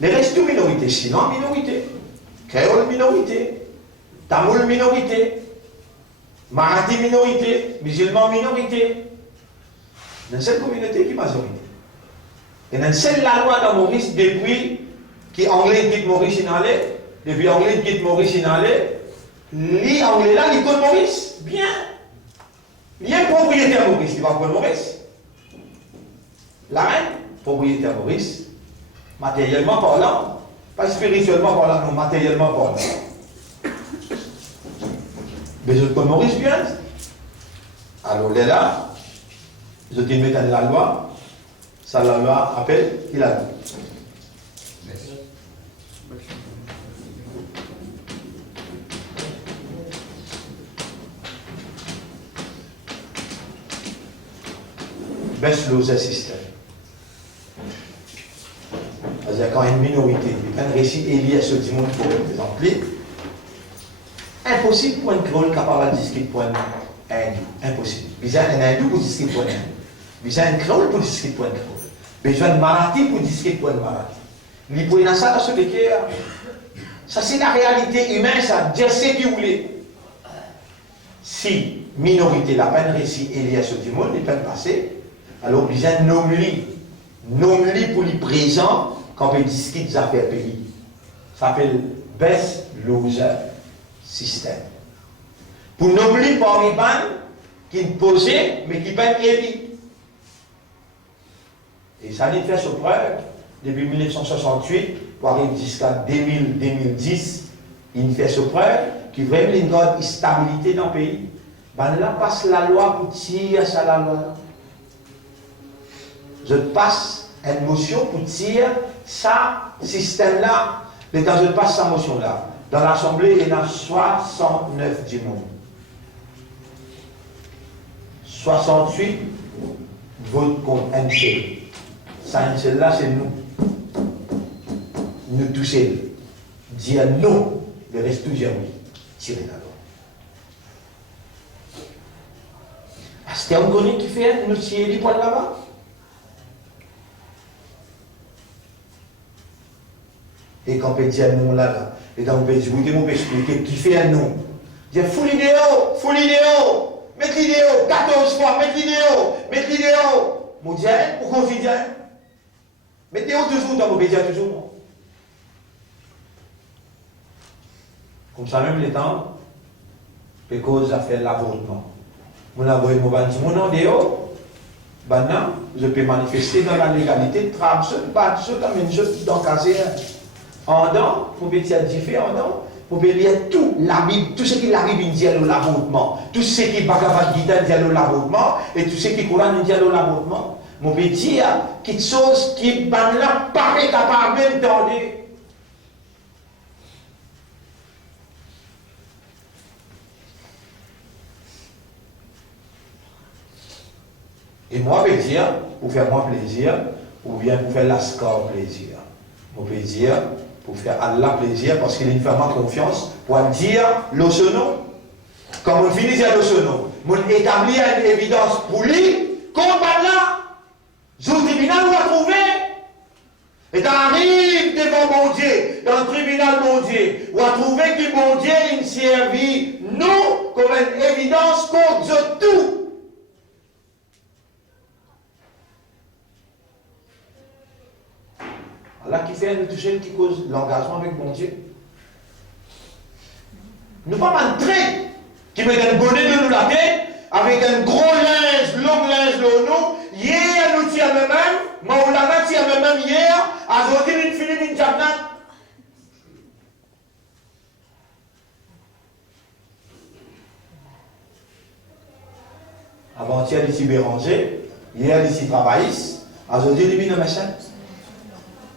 Les restes de minorité, sinon minorité. Créole minorité. Tamoul minorité. Marathi minorité. Musulman minorité. Il y a une seule communauté qui est majorité. Et dans seule la loi dans Maurice, depuis que l'anglais quitte Maurice in allait, depuis l'anglais quitte Maurice in allait, l'anglais là, il connaît Maurice, bien. Il y a un propriétaire Maurice, il va connaître Maurice. La reine, propriétaire Maurice, matériellement parlant, pas spirituellement parlant, non, matériellement parlant. Mais je connais Maurice bien. Alors là, je te mets dans la loi. Ça, la loi appelle, il a dit. Baisse l'ose système. C'est-à-dire quand une minorité un récit Elias du monde pour représenter. Impossible pour un créole capable de discuter pour un hindou. Impossible. Besoin un hindou pour discuter pour un hindou. Besoin un créole pour discuter pour un créole. Besoin de marathi pour discuter pour un marathi. Il faut dans ça, dans ce décor. Ça, c'est la réalité humaine, ça. Dieu sait qui voulait. Si minorité, la peine récit Elias du monde, les peines passées, alors besoin de nommer pour les présents quand on discute des affaires pays. Ça s'appelle best loser système. Pour nommer par les bannes qui ne posaient, mais qui peuvent élire. Et ça a été fait sur preuve depuis 1968, pour arriver jusqu'à 2010, il fait sur preuve qu'il vraiment une grande stabilité dans le pays. Ben là, passe la loi pour tirer ça la loi. Je passe une motion pour tirer ça, système-là. Et quand je passe cette motion-là, dans l'Assemblée, il y en a 69 du monde. 68 votent contre un seul. Ça, un seul-là, c'est nous. Nous tous seuls. Dire non, le reste tout dire oui. Tirer la loi. Est-ce qu'on connaît qui fait nous tirer les points là-bas? Et quand on peut dire non là, et quand on peut dire, oui, on peut expliquer qui fait un non. Dire full idéo, mettez l'idéo, 14 fois, mettez l'idéo. Mon Dieu, pourquoi on dit Dieu? Mettez-le toujours dans vos médias, toujours. Comme ça, même les temps, les causes a fait l'avortement. Mon avocat m'a dit, mon endéo, maintenant, je peux manifester dans la légalité, trame ce, battre ce, dans le casier. En dents, vous pouvez dire différent, en dents, vous pouvez lire tout, la Bible, tout ce qui la Bible dit à l'avortement, tout ce qui Bhagavad Gita dit à l'avortement, et tout ce qui Coran dit à l'avortement. Vous pouvez dire quelque chose qui là paraît capable même d'entendre. Et moi, je vais dire, pour faire moi plaisir, ou bien pour faire l'ascar plaisir. On peut dire, pour faire Allah plaisir, parce qu'il fait ma confiance, pour dire l'osono. Quand on finit de dire l'osono, on établit une évidence pour lui, contre Allah, le tribunal va trouver. Et t'arrives devant mon Dieu, dans le tribunal mon Dieu, on va trouver que mon Dieu, il servit nous comme une évidence contre tout. Là, qui fait une touche qui cause l'engagement avec mon Dieu. Nous pas entrer qui met un bonnet de nous la tête, avec un gros linge, long linge de nous, hier nous tient même, Maoulana tient même hier, à Zodine une Philippe une Jabnat. Avant-hier, ici Béranger, hier, ici Travaillis, à Zodine une machin.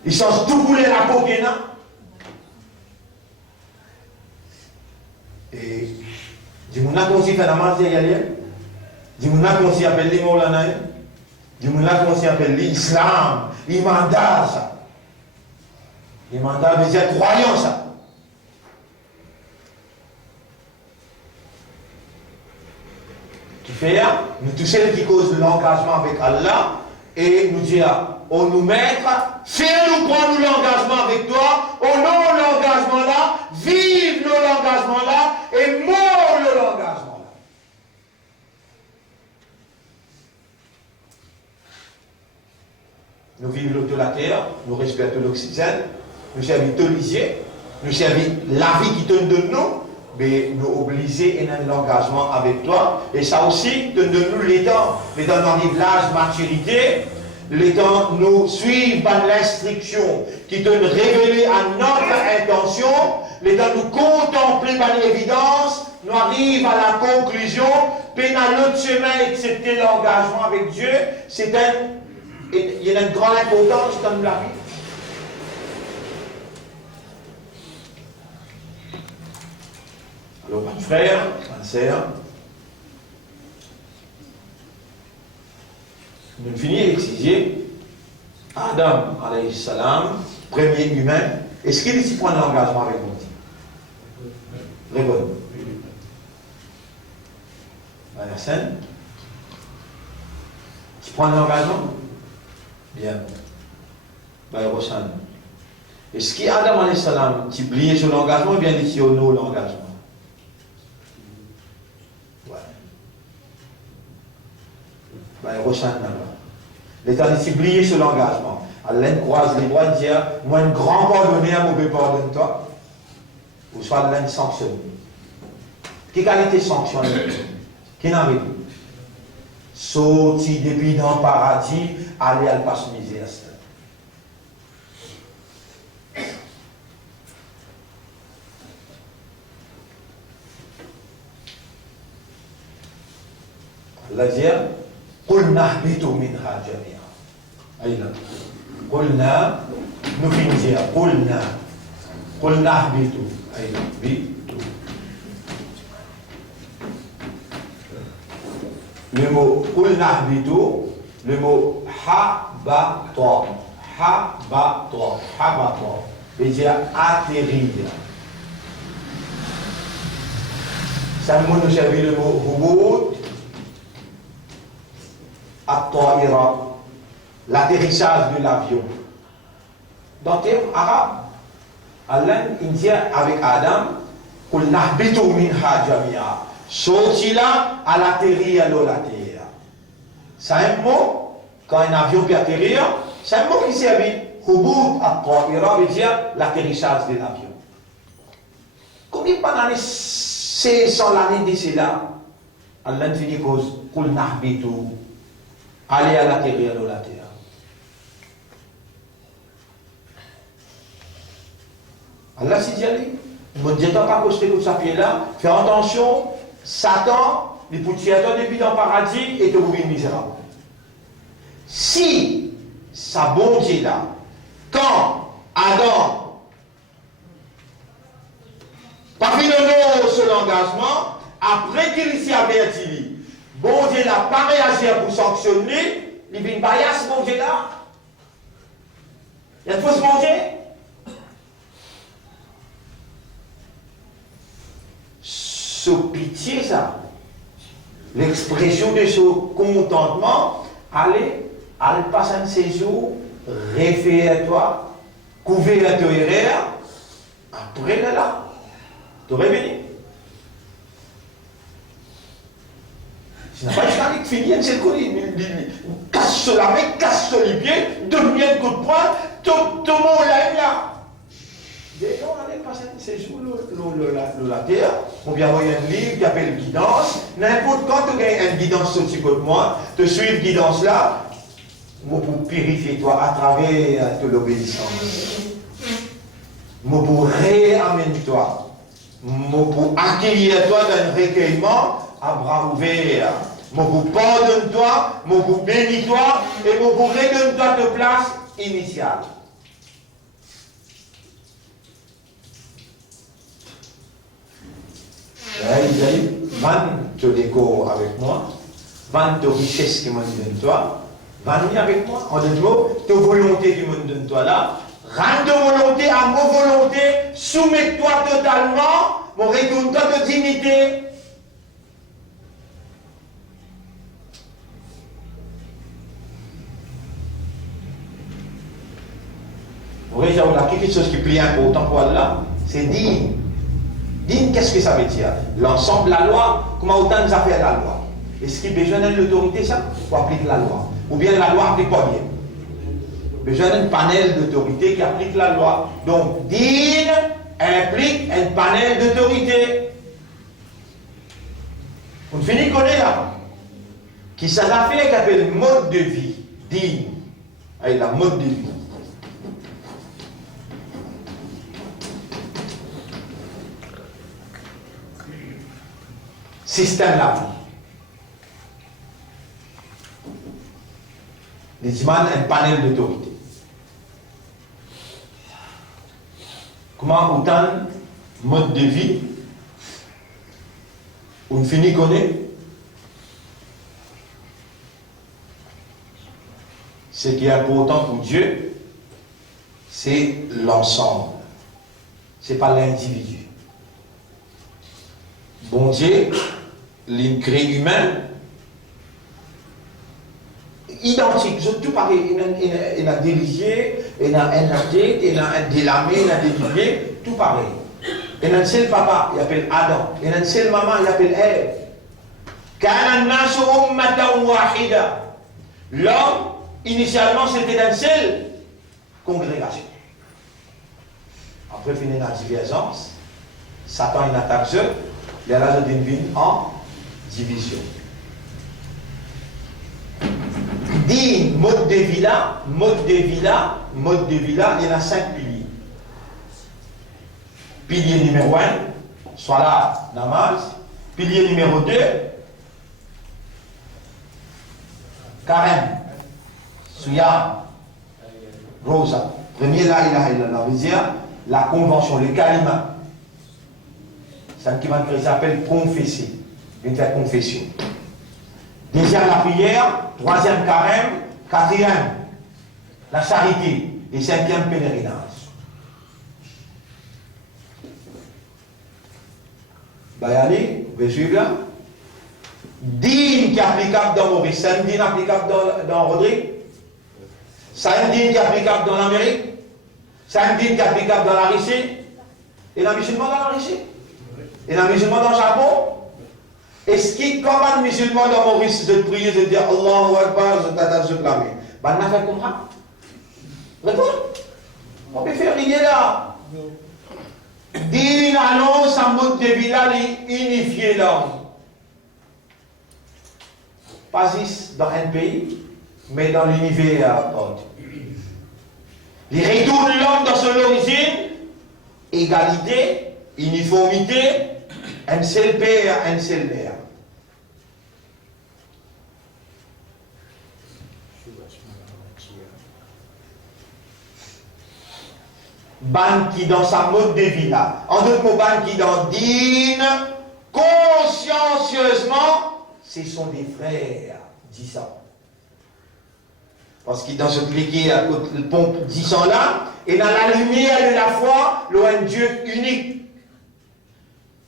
Ils changent tout pour les la coquina. Et dis-moi qu'on s'y fait la marche derrière. Dis-moi qu'on s'y appelle les Maulana. Dis-moi qu'on s'y appelle l'islam. L'imanda, ça. L'imanda, mais c'est croyant, ça. Qui fait, nous tous ceux qui causent l'engagement avec Allah et nous dire, on nous mettre, fais-nous prendre l'engagement avec toi, honore l'engagement là, vive l'engagement là, et mort l'engagement là. Nous vivons de la terre, nous respectons l'oxygène, nous servons tout l'isier, nous servons la vie qui te donne nous, mais nous obliger à un engagement avec toi, et ça aussi, donne-nous les temps d'arriver l'âge maturité, les temps nous suivre par l'instruction qui te révéler à notre intention, les temps nous contempler par l'évidence, nous arrivons à la conclusion, peine à l'autre chemin, accepter l'engagement avec Dieu, il y a une grande importance dans la vie. Alors, mon frère, ma sœur, nous finissons d'étudier Adam, alayhi salam, premier humain, Est-ce qu'il ici prend l'engagement avec mon Dieu? Réponds. Madame, tu prends l'engagement? Bien. Ben, Rosan. Est-ce qu'Adam alayhi salam, tu oublies sur l'engagement ou bien tu honoures l'engagement? Ouais. Ben, Rosan, l'État dit, tu oublies sur l'engagement. Allah croise les bras et dit, moi, un grand pardonné, un mauvais pardonne-toi. Ou soit Allah sanctionne. Quelle qualité sanctionne? Qui n'a dit? Sorti depuis dans le paradis, aller à le passe misère. Allah dit, قلنا اهبطوا منها جميعا. أين؟ قلنا نفنجي قلنا اهبطوا. أين؟ اهبطوا. Le mot قلنا اهبطوا, le mot habata, veut dire atterrir. Ça nous a servi le mot hubut, at-ta'ira, l'atterrissage de l'avion. Dans le terme arabe, Allah dit avec Adam, قلنا اهبطوا منها جميعا. Sorti là, à l'atterrir dans la terre. C'est un mot, quand un avion peut atterrir, c'est un mot qui servait. Hubut at-ta'ira veut dire l'atterrissage de l'avion. Combien d'années, 500 l'année d'ici là, Allah dit cause, قلنا اهبطوا, allez à l'atterrir dans la terre. Allah s'est dit, allez, ne me dites pas poster comme ça pied là, fais attention. Satan, les poutiers depuis dans le paradis et te vous misérable. Si ça bon Dieu là, quand Adam pas fait le sur l'engagement, après qu'il s'y averti, bon Dieu n'a pas réagi pour sanctionner, il vient bias bon Dieu là. Il y a de fausse bon Dieu. Ce pitié, ça, l'expression de ce contentement, allez passer un séjour, réfère-toi, couvrir ton erreur, après là, tu revenir. Ce n'est pas juste qui finit, c'est qu'on casse la main, casse les pieds, donne un coup de poing, tout le monde là. Et on allait passer ces jours la terre, on vient envoyer un livre qui appelle guidance. N'importe quand tu as une guidance sur petit côté de moi, te suivre guidance là, pour purifier toi à travers de l'obéissance. Pour réamener toi. Pour accueillir toi dans un recueillement à bras ouverts. Pour pardonner toi, pour bénir toi et pour redonner toi de place initiale. Isaïe, vends te décor avec moi, vends te richesse qui me donne toi, vends avec moi, en deux mots, ta volonté qui me donne toi là, rends ta volonté à ma volonté, soumets-toi totalement, mon retourne-toi de dignité. Vous voyez, quelque chose qui est plus important pour Allah, c'est digne. Digne, qu'est-ce que ça veut dire? L'ensemble de la loi, comment autant nous a fait la loi? Est-ce qu'il y a besoin d'une autorité, ça? Pour appliquer la loi? Ou bien la loi applique pas bien? Besoin d'un panel d'autorité qui applique la loi. Donc, digne implique un panel d'autorité. On finit qu'on est là. Qui ça a fait qu'on appelle mode de vie. Digne. Avec la mode de vie. Système la vie. Les imams un panel d'autorité. Comment autant mode de vie on finit qu'on est ce qui est important pour Dieu c'est l'ensemble. Ce n'est pas l'individu. Bon Dieu, il crée humain, identique, tout pareil. Il a délié, il a un tête, il a un délamé, il a délié, tout pareil. Il a un seul papa, il appelle Adam. Il a une seule maman, il appelle Ève. L'homme, initialement, c'était une seule congrégation. Après, il y a une divergence. Satan, il attaque ceux, il y a la d'une vie en division. Dit mode de vie là, il y a 5 piliers. Pilier numéro 1, soit là, namaz. Pilier numéro 2, carême, souyam, rosa. Premier, la ilaha illallah, veut dire la convention, le kalima. C'est un qui s'appelle confesser, une faire confession. Deuxième, la prière. Troisième, carême. Quatrième, la charité. Et cinquième, pèlerinage. Bayali, vous pouvez suivre là. Dîme qui est applicable dans Maurice, c'est un dîme applicable dans Rodrigue. C'est un dîme qui est applicable dans l'Amérique. C'est un dîme qui est applicable dans la Russie. Et la musulman dans la Russie. Et la musulman dans le Japon. Est-ce qu'il commande musulman dans Maurice de prier, de dire Allahu Akbar, je t'attends, je clame. Ben, on a fait comme ça. Réponds. On peut faire rien là. Dîne annonce en mode de village unifié l'homme. Pas ici dans un pays, mais dans l'univers entier. Il retourne l'homme dans son origine, égalité, uniformité, un seul père, un seul mère. Ban qui dans sa mode de vie là. En d'autres mots, ban qui dans dîne consciencieusement, ce sont des frères, 10 ans. Parce que dans ce cliquet, le pompe 10 ans là, et dans la lumière de la foi, loin de Dieu unique.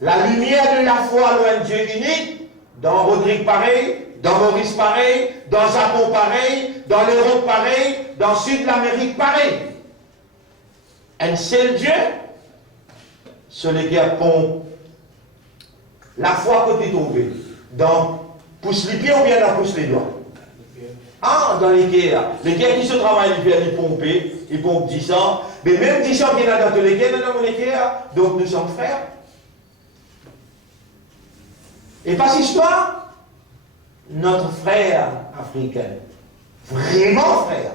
La lumière de la foi, loin de Dieu unique, dans Rodrigue pareil, dans Maurice pareil, dans Japon pareil, dans l'Europe pareil, dans le sud de l'Amérique pareil. Un seul Dieu, celui qui a pompe la foi côté tombé. Donc, pousse les pieds ou bien la pousse les doigts. Ah, dans les guerres. Les guerres qui se travaillent, ils pompent, ils pompent 10 ans. Mais même 10 ans qu'il y en a dans tous les guerres, dans les guerres. Donc nous sommes frères. Et pas cette histoire, notre frère africain, vraiment frère,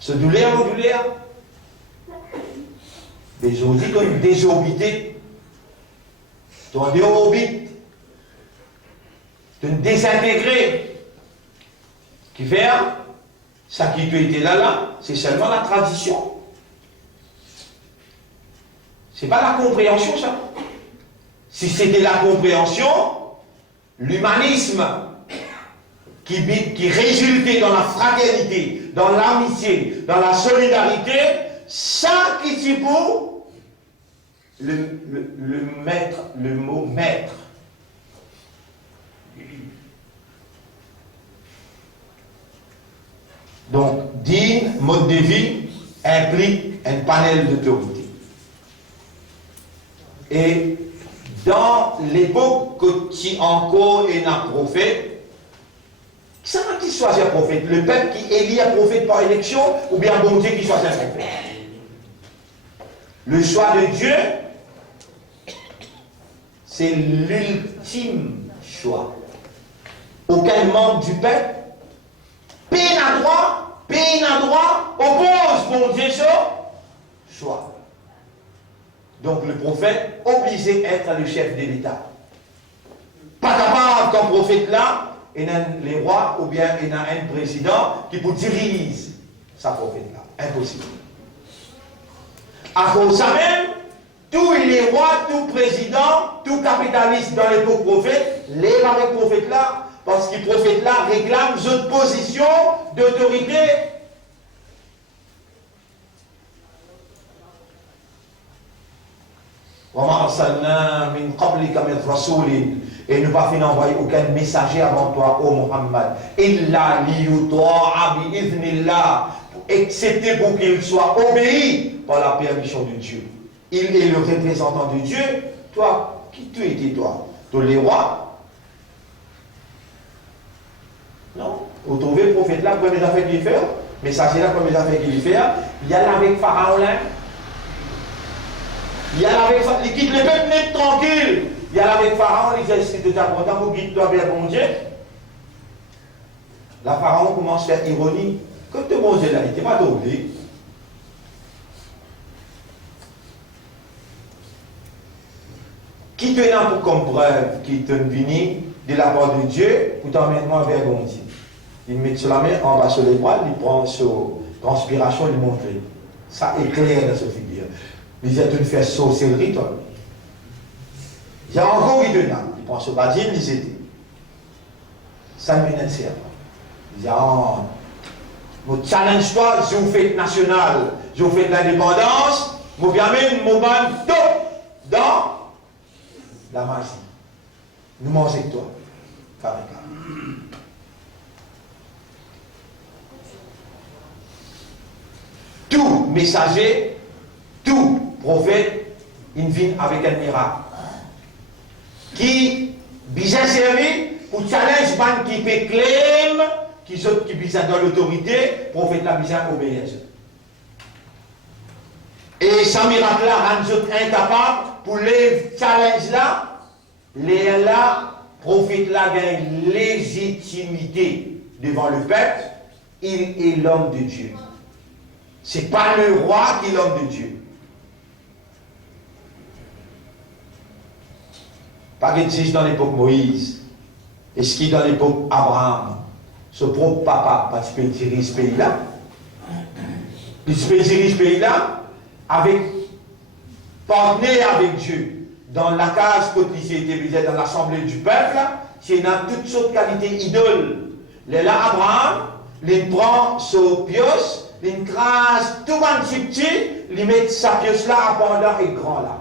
ce douleur ou douleur, des audits comme désorbités, ton déorbite, ton désintégré, qui fait, ça qui peut être là, c'est seulement la tradition. C'est pas la compréhension, ça. Si c'était la compréhension, l'humanisme qui résultait dans la fraternité, dans l'amitié, dans la solidarité, ça qui tue pour le maître, le mot maître. Donc, digne, mode de vie, implique un panel d'autorité. Et dans l'époque qui encore est un prophète, qui ça qui choisit un prophète? Le peuple qui élit un prophète par élection ou bien bon Dieu qui choisit un prophète? Le choix de Dieu, c'est l'ultime choix. Aucun membre du peuple, peine à droit, oppose bon Dieu ce choix. Donc le prophète obligé d'être le chef de l'État. Pas capable comme prophète là, il y a les rois ou bien il y a un président qui peut diriger sa prophète là. Impossible. À cause de ça même, tous les rois, tout président, tout capitaliste dans l'époque prophète, les avec prophète là, parce que prophète là réclame une position d'autorité. Et nous pas fait envoyer aucun messager avant toi, ô Muhammad. Illa liyuta'a bi'idhnillah, excepté pour qu'il soit obéi par la permission de Dieu. Il est le représentant de Dieu. Toi, qui tu étais toi? Toi, les rois? Non? Vous trouvez le prophète là, première affaire qu'il fait, messager là, première affaire qu'il fait, il y a là avec Pharaon là. Il y a là avec Pharaon, il quitte le peuple net tranquille. Il y a là avec Pharaon, il dit, est-ce que tu es content pour guider-toi vers bon Dieu? Là, Pharaon commence à faire ironie. Comme tu es bon Dieu là, il n'était pas doublé. Qui te là pour comme preuve qui te vient de la part de Dieu pour t'emmener vers bon Dieu? Il met sur la main en bas sur les bras, il prend sur transpiration, il montre. Ça éclaire dans ce figure. Il dit, tu fais sorcellerie, toi. Il y a encore qui te là. Il prend ce badin, il dit, ça me mène serre. Il dit, je challenge toi, je vous fais national, je vous fais l'indépendance, je vous amène mon ban top dans la magie. Nous mangeons avec toi. Fabricable. Tout messager, tout prophète, il vient avec un miracle. Qui bien servi pour challenge ban qui peut claim, qui bien dans l'autorité, prophète là bien obéir. Et ce miracle là rend incapable pour les challenges là, les là, prophète là gagne légitimité devant le peuple, il est l'homme de Dieu. Ce n'est pas le roi qui est l'homme de Dieu. Pas qu'il existe dans l'époque Moïse, et ce qui est dans l'époque Abraham, ce propre papa, parce qu'il dirige ce pays-là, il dirige ce pays-là avec partenaire avec Dieu. Dans la case côté dans l'assemblée du peuple, c'est dans toutes sortes de qualités idoles. Là, Abraham, il prend son pios, il crase tout le petit, il met sa pièce là, abondant et grand là.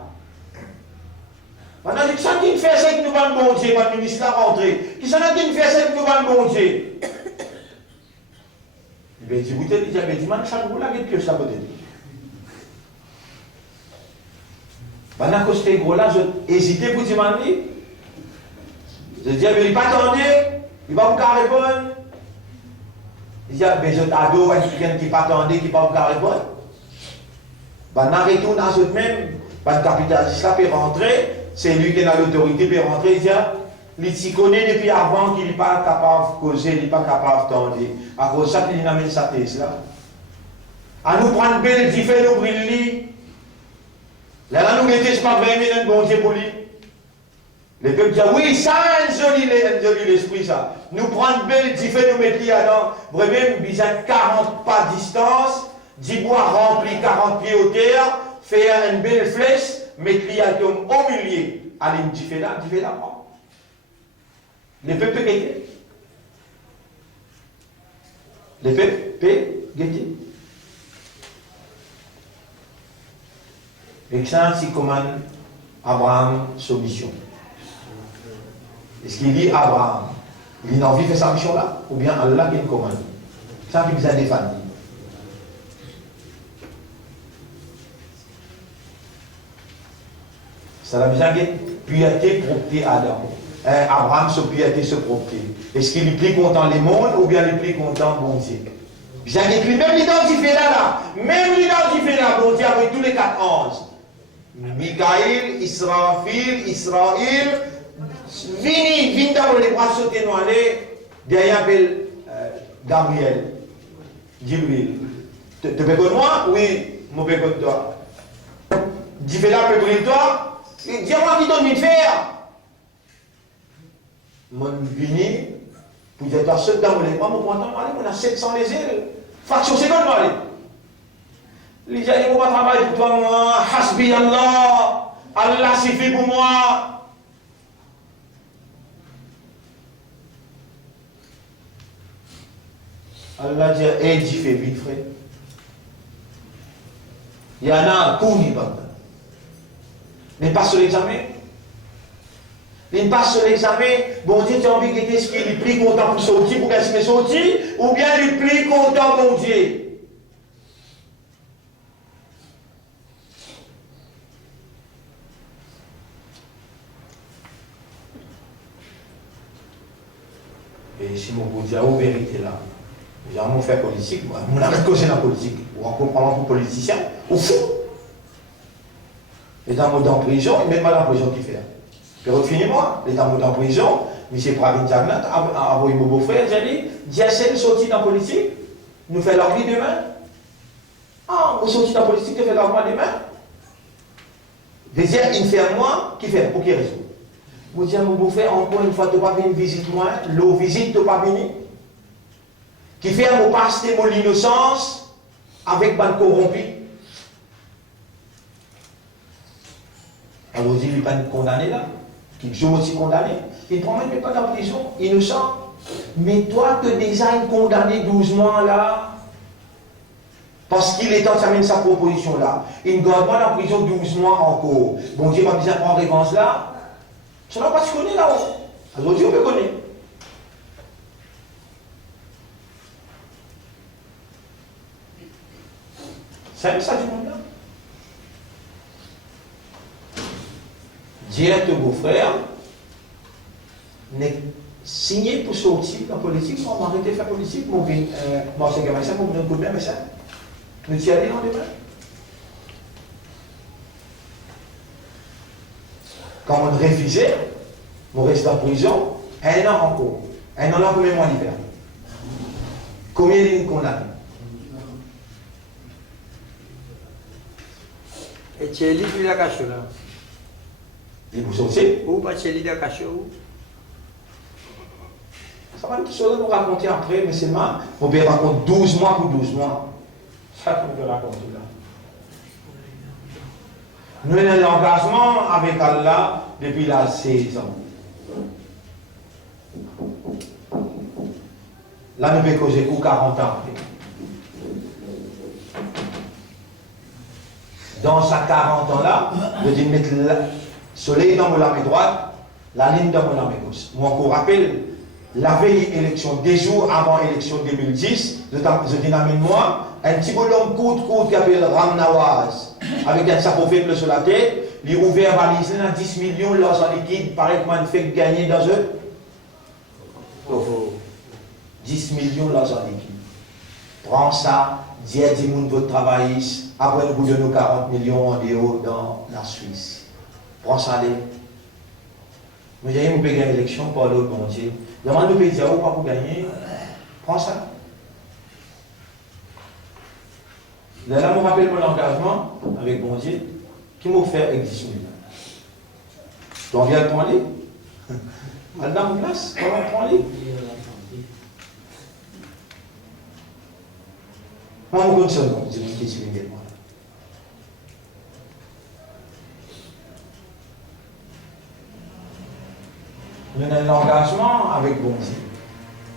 Maintenant, qui sont qui fait ça que nous allons bon Dieu, le ministre là rentré? Qui sont qui fait ça que nous allons bon Dieu? Il va dire, vous avez dit, chaque jour là, il y a une pièce là côté. Maintenant, quand c'était gros là, j'ai hésité pour dire, je dis, mais il n'est pas attendu, il va me répondre. Il dit, mais je t'adore, quelqu'un qui n'est pas attendu, qui ne va pas me répondre. Maintenant, retourne à ce même, le capitaliste là peut rentrer, c'est lui qui a l'autorité peut rentrer, il dit, il s'y connaît depuis avant qu'il n'est pas capable de causer, il n'est pas capable d'attendre. À cause de ça, il amène sa thèse là. À nous prendre belle, il fait nous briller. Là, nous mettons, je pas 20 000 bon Dieu pour lui. Les peuples disent, oui, ça, un joli l'esprit, ça. Nous prendre belle, il fait nous mettre là-dedans. Vraiment, il a 40 pas de distance, 10 bois remplis 40 pieds au terre, faire une belle flèche, mettre l'atome au milieu. Allez, il fait là. Les peuples guettent. Les peuples guettent. Et ça, c'est comment Abraham sa mission. Est-ce qu'il dit Abraham, il a envie de faire sa mission là? Ou bien Allah qui le commande? Ça qui vous a défendu. Ça a besoin de pureté, propreté Adam. Abraham, sa pureté, sa propreté. Est-ce qu'il est plus content les mondes ou bien il est plus content bon Dieu? Même l'identifié là, bon Dieu, avec tous les 4 anges. Mikaïl, Israfil, Israël, vini dans les bras sauter dans aller, derrière Gabriel, Jibril. Tu peux connaître moi? Oui, je peux connaître toi. Dis-fais là, peux connaître toi? Dis-moi qui donne une faire. Mon vini, pour dire toi, seul dans les bras, mon pointant, on a 700 les îles. Fraction seconde, allez. Les gens, ils vont pas travailler pour toi, moi. Hasbi Allah. Allah suffit pour moi. Allah dit, j'y fais vite, frère. Il y en a un coup, ni pas. Il passe sur l'examen. Il passe sur l'examen. Bon Dieu, tu as envie de quitter ce qu'il est plus content pour sortir, pour qu'elle se sortir, ou bien il est plus content, bon Dieu. Et si mon vous dire la vérité là, j'ai un fait politique, on a causé la politique, ou on comprend pour politicien, ou fou. Les dames en prison, et même pas dans la prison qui fait. Puis refinis-moi, les dames en prison, M. Pravin Jagnat a envoyé mon beau-frère, j'ai dit, Diacène sorti dans la politique, nous fait leur vie demain. Ah, vous sortez dans la politique, tu fais leur vie demain. Je veux dire, il fait moi, qui fait, pour quelle raison? Vous dites, mon beau-frère, encore une fois, tu n'as pas venir visiter moi, l'eau visite, tu n'as pas venir. Qui fait, mon passe mon l'innocence avec ban corrompu. Alors, il n'est pas condamné là. Il est aussi condamné. Il ne prend même pas dans la prison, innocent. Mais toi, tu es déjà condamné 12 mois là. Parce qu'il est en train de sa proposition là. Il ne garde pas dans la prison 12 mois encore. Bon Dieu va me dire en réponse là. Ça n'a pas se connaître là-haut. Alors Dieu me connaît. C'est ça du monde là. Dire que vos frères n'est signé pour sortir dans la politique, on va arrêter de faire politique, moi c'est comme ça, moi je vous donne un ça. Nous y allons en demain. Quand on refusait, on reste en prison, 1 an encore. 1 an là, combien de mois l'hiver? Combien de lignes condamnés? Et tu es libre de la cache là? Et vous sortez? Ou pas tu es libre de la cache ou? Ça va nous raconter après, mais seulement, on peut raconter 12 mois pour 12 mois. Ça qu'on peut raconter là. Nous avons l'engagement avec Allah depuis la 16 ans. Là, nous pouvons causer pour 40 ans. Dans sa 40 ans là, je dis mettre le soleil dans mon main droite, la ligne dans mon main gauche. Moi, encore rappelle, la veille élection, des jours avant l'élection 2010, je dis moi, un petit bonhomme court qui s'appelle Ram Nawaz, avec un chapeau faible sur la tête, il a ouvert valise, il a 10 millions de l'argent liquide, pareil que fait gagner dans eux. 10 millions de l'argent liquide. Prends ça, dis à 10 personnes votre travail, après nous vous donnons 40 millions en dehors dans la Suisse. Prends ça, allez. Mais j'ai eu gagner l'élection par l'autre bon Dieu. Demande nous dire pas pour gagner. Prends ça. Là, je me rappelle mon engagement avec bon Dieu qui m'a fait avec 10 000. Tu en viens de prendre les? Elle dans mon place, comment prendre les? Moi, je connais ça, non, c'est une question de moi. Nous avons un engagement avec bon Dieu.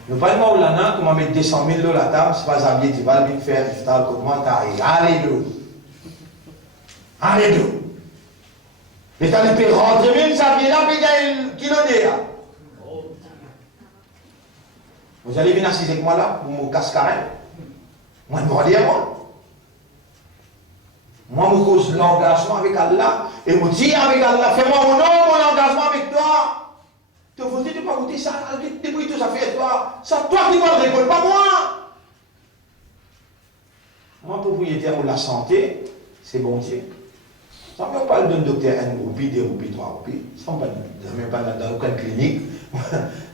Nous pas de là, comment mettre 200 000 € à la table, c'est pas Xavier, tu vas vite faire, tu vas comment t'arrives. Alléluia. Alléluia. Et tu as fait rentrer 1000 Xavier là, puis il y a un kilo d'air. Vous allez venir assiser avec moi là, pour mon cascarel. Moi, je me dis moi. Moi, je cause l'engagement avec Allah, et je dis avec Allah, fais-moi mon nom, mon engagement avec toi. Tu veux dire, tu ne peux pas goûter ça, depuis tout ça fait toi. C'est toi qui vas le récolter, pas moi. Moi, propriétaire de la santé, c'est bon Dieu. Ça ne veut pas d'un docteur 1 roupie, 2 roupies, 3 roupies. Ça ne veut pas dans aucune clinique.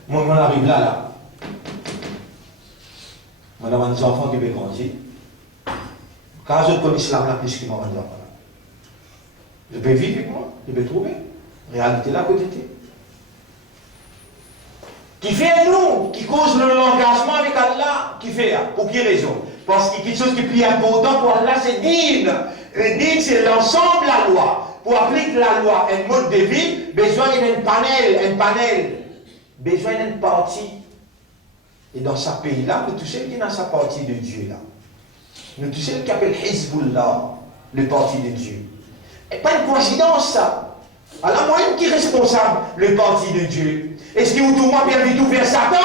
Moi, on arrive là. Moi, j'ai des enfants qui veulent grandir. Quand je connais l'islam, là, plus qu'ils m'ont des enfants. Je peux vivre avec moi, je peux trouver. Réalité là, côté. Qui fait nous, qui cause l'engagement avec Allah, qui fait, pour quelle raison? Parce que quelque chose qui est plus important pour Allah, c'est dîne. Le dîne, c'est l'ensemble de la loi. Pour appliquer la loi, un mode de vie, besoin d'un panel, besoin d'une partie. Et dans ce pays-là, nous tous qui est dans sa partie de Dieu là. Nous tous qui appelle Hezbollah, le parti de Dieu. Et pas une coïncidence ça. Alors moi, qui est responsable, le parti de Dieu? Est-ce que vous moi bien tout vers Satan?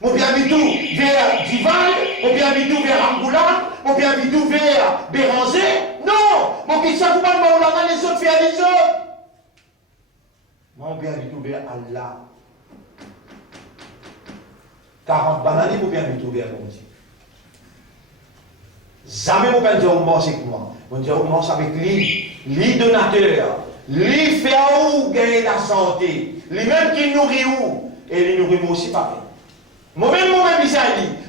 Moi bien tout vers Dival? Moi bien tout vers Angoulane? Moi bien tout vers Béranger? Non! Moi qui ça vous pas les autres faire les autres? Moi bien tout vers Allah. 40 bananes, moi bien tout vers mon Dieu. Jamais mon père ne mange avec moi. Mon Dieu mange avec lui, lui donateur, lui fait où gagner la santé, lui même qui nourrit où, et lui nourrit moi aussi pareil. Moi-même, il dit,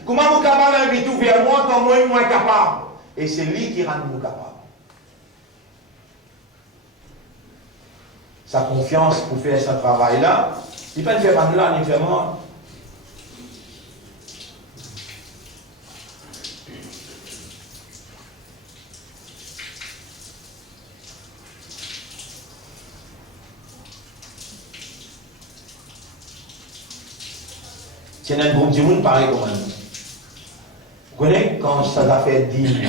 comment vous êtes capable de tout vers moi quand moi, moins capable? Et c'est lui qui rend nous capable. Sa confiance pour faire ce travail-là, il ne peut pas faire mal là, ni faire mal. C'est un bon petit monde pareil comme nous. Vous connaissez quand ça a fait digne,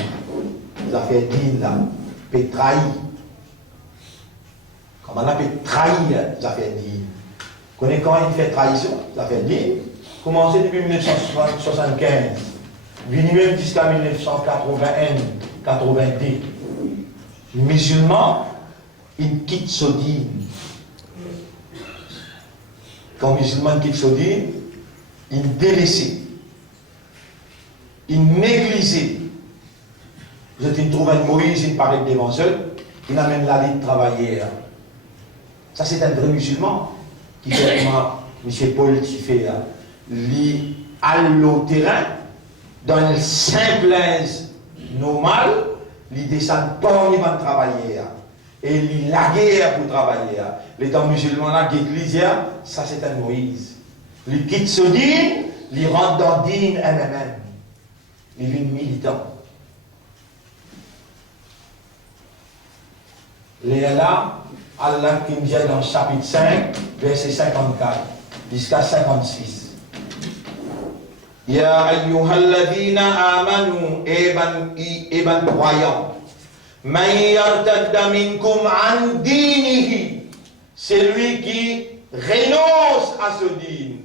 ça fait digne là, peut trahir. Quand on a fait trahir, ça fait digne. Vous connaissez quand il fait trahison, ça fait digne. Commencé depuis 1975, venu même jusqu'à 1981-82. Musulman, il quitte Sodine. Quand musulman quitte Sodine, il délaissé, il négligé. Vous êtes trouvé un Moïse, il paraît devant eux, il amène la vie de travailler. Ça, c'est un vrai musulman qui fait comment M. Paul qui fait lui aller au terrain, dans le simple normal, il descend pas, il va travailler. Et il la guerre pour travailler. Les temps musulmans là, l'église, ça c'est un Moïse. Il quitte ce dîne, il rentre dans le dîne MMM. Il devient militant. Les là, Allah qui me dit dans le chapitre 5, verset 54, jusqu'à 56. Ya ayyuhalladhina amanu, eban croyant. Man yartadda minkum an dinihi. C'est lui qui renonce à ce dîne.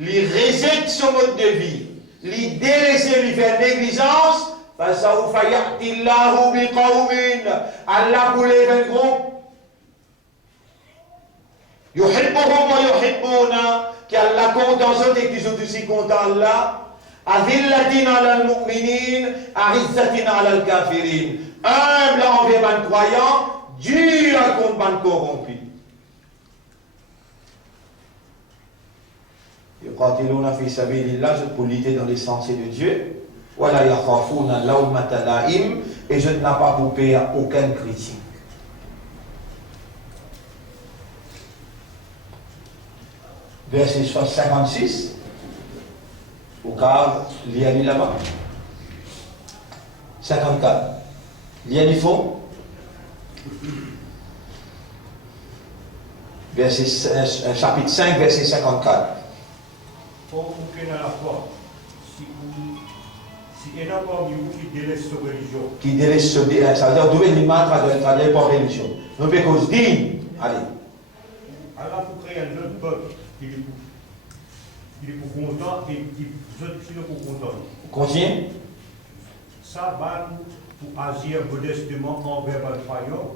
Lui rejette son mode de vie, lui délaisser, lui faire négligence, Allah pour les 20 groupes, yuhibbuhum wa yuhibbuna, qui Allah compte en eux et qui sont aussi contents Allah, adillatin ala al-mu'minin, arizzatin ala al-kafirin, humble envers les croyants, dur contre les corrompus. Yuqatiluna fi sabilillah, je peux lutter dans les sentiers de Dieu. Wala yakhafuna lawmata la'im, et je n'ai pas coupé à aucune critique. Verset 56, au cas, il y a là-bas. 54. Il y a du fond. Chapitre 5, verset 54. Pour que dans la foi, si il y en a parmi vous qui délaisse sa religion, qui délaisse ce dîme, ça veut dire d'où il m'a traduit par religion. Nous pouvons cause dîme. Allez. Allah pour créer un autre peuple, il est pour content et vous autres qui sont pour content. Continue. Ça va pour agir modestement envers le croyant,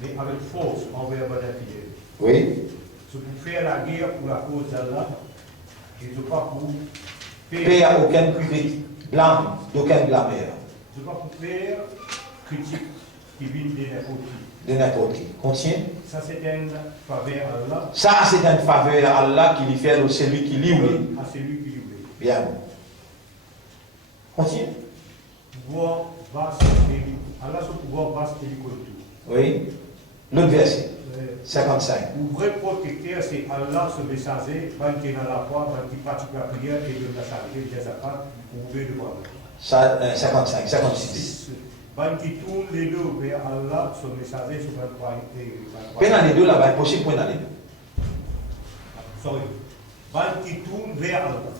mais avec force envers le fidèle. Oui. C'est pour faire la guerre pour la cause d'Allah. Et ce n'est pas pour Faire aucun critique, blâme, d'aucun blâmeur. Ce n'est pas pour faire critique qui vient de n'importe qui. De n'importe qui. Continue. Ça, c'est une faveur à Allah. Ça, c'est une faveur à Allah qui lui fait à celui qui lui oublie. À celui qui lui oublie. Bien. Continue. Pouvoir vaste et Allah, son pouvoir vaste et tout. Oui. L'autre verset. 55. Le vrai protecteur, c'est Allah, ce messager, qui est dans la foi, qui pratique la prière et de la charité, des affaires, vous pouvez le voir. 55, 56. Qui tourne les deux vers Allah, ce messager, ce croyant. Pendant les deux là-bas, impossible pour les deux. Sorry. Qui tourne vers Allah.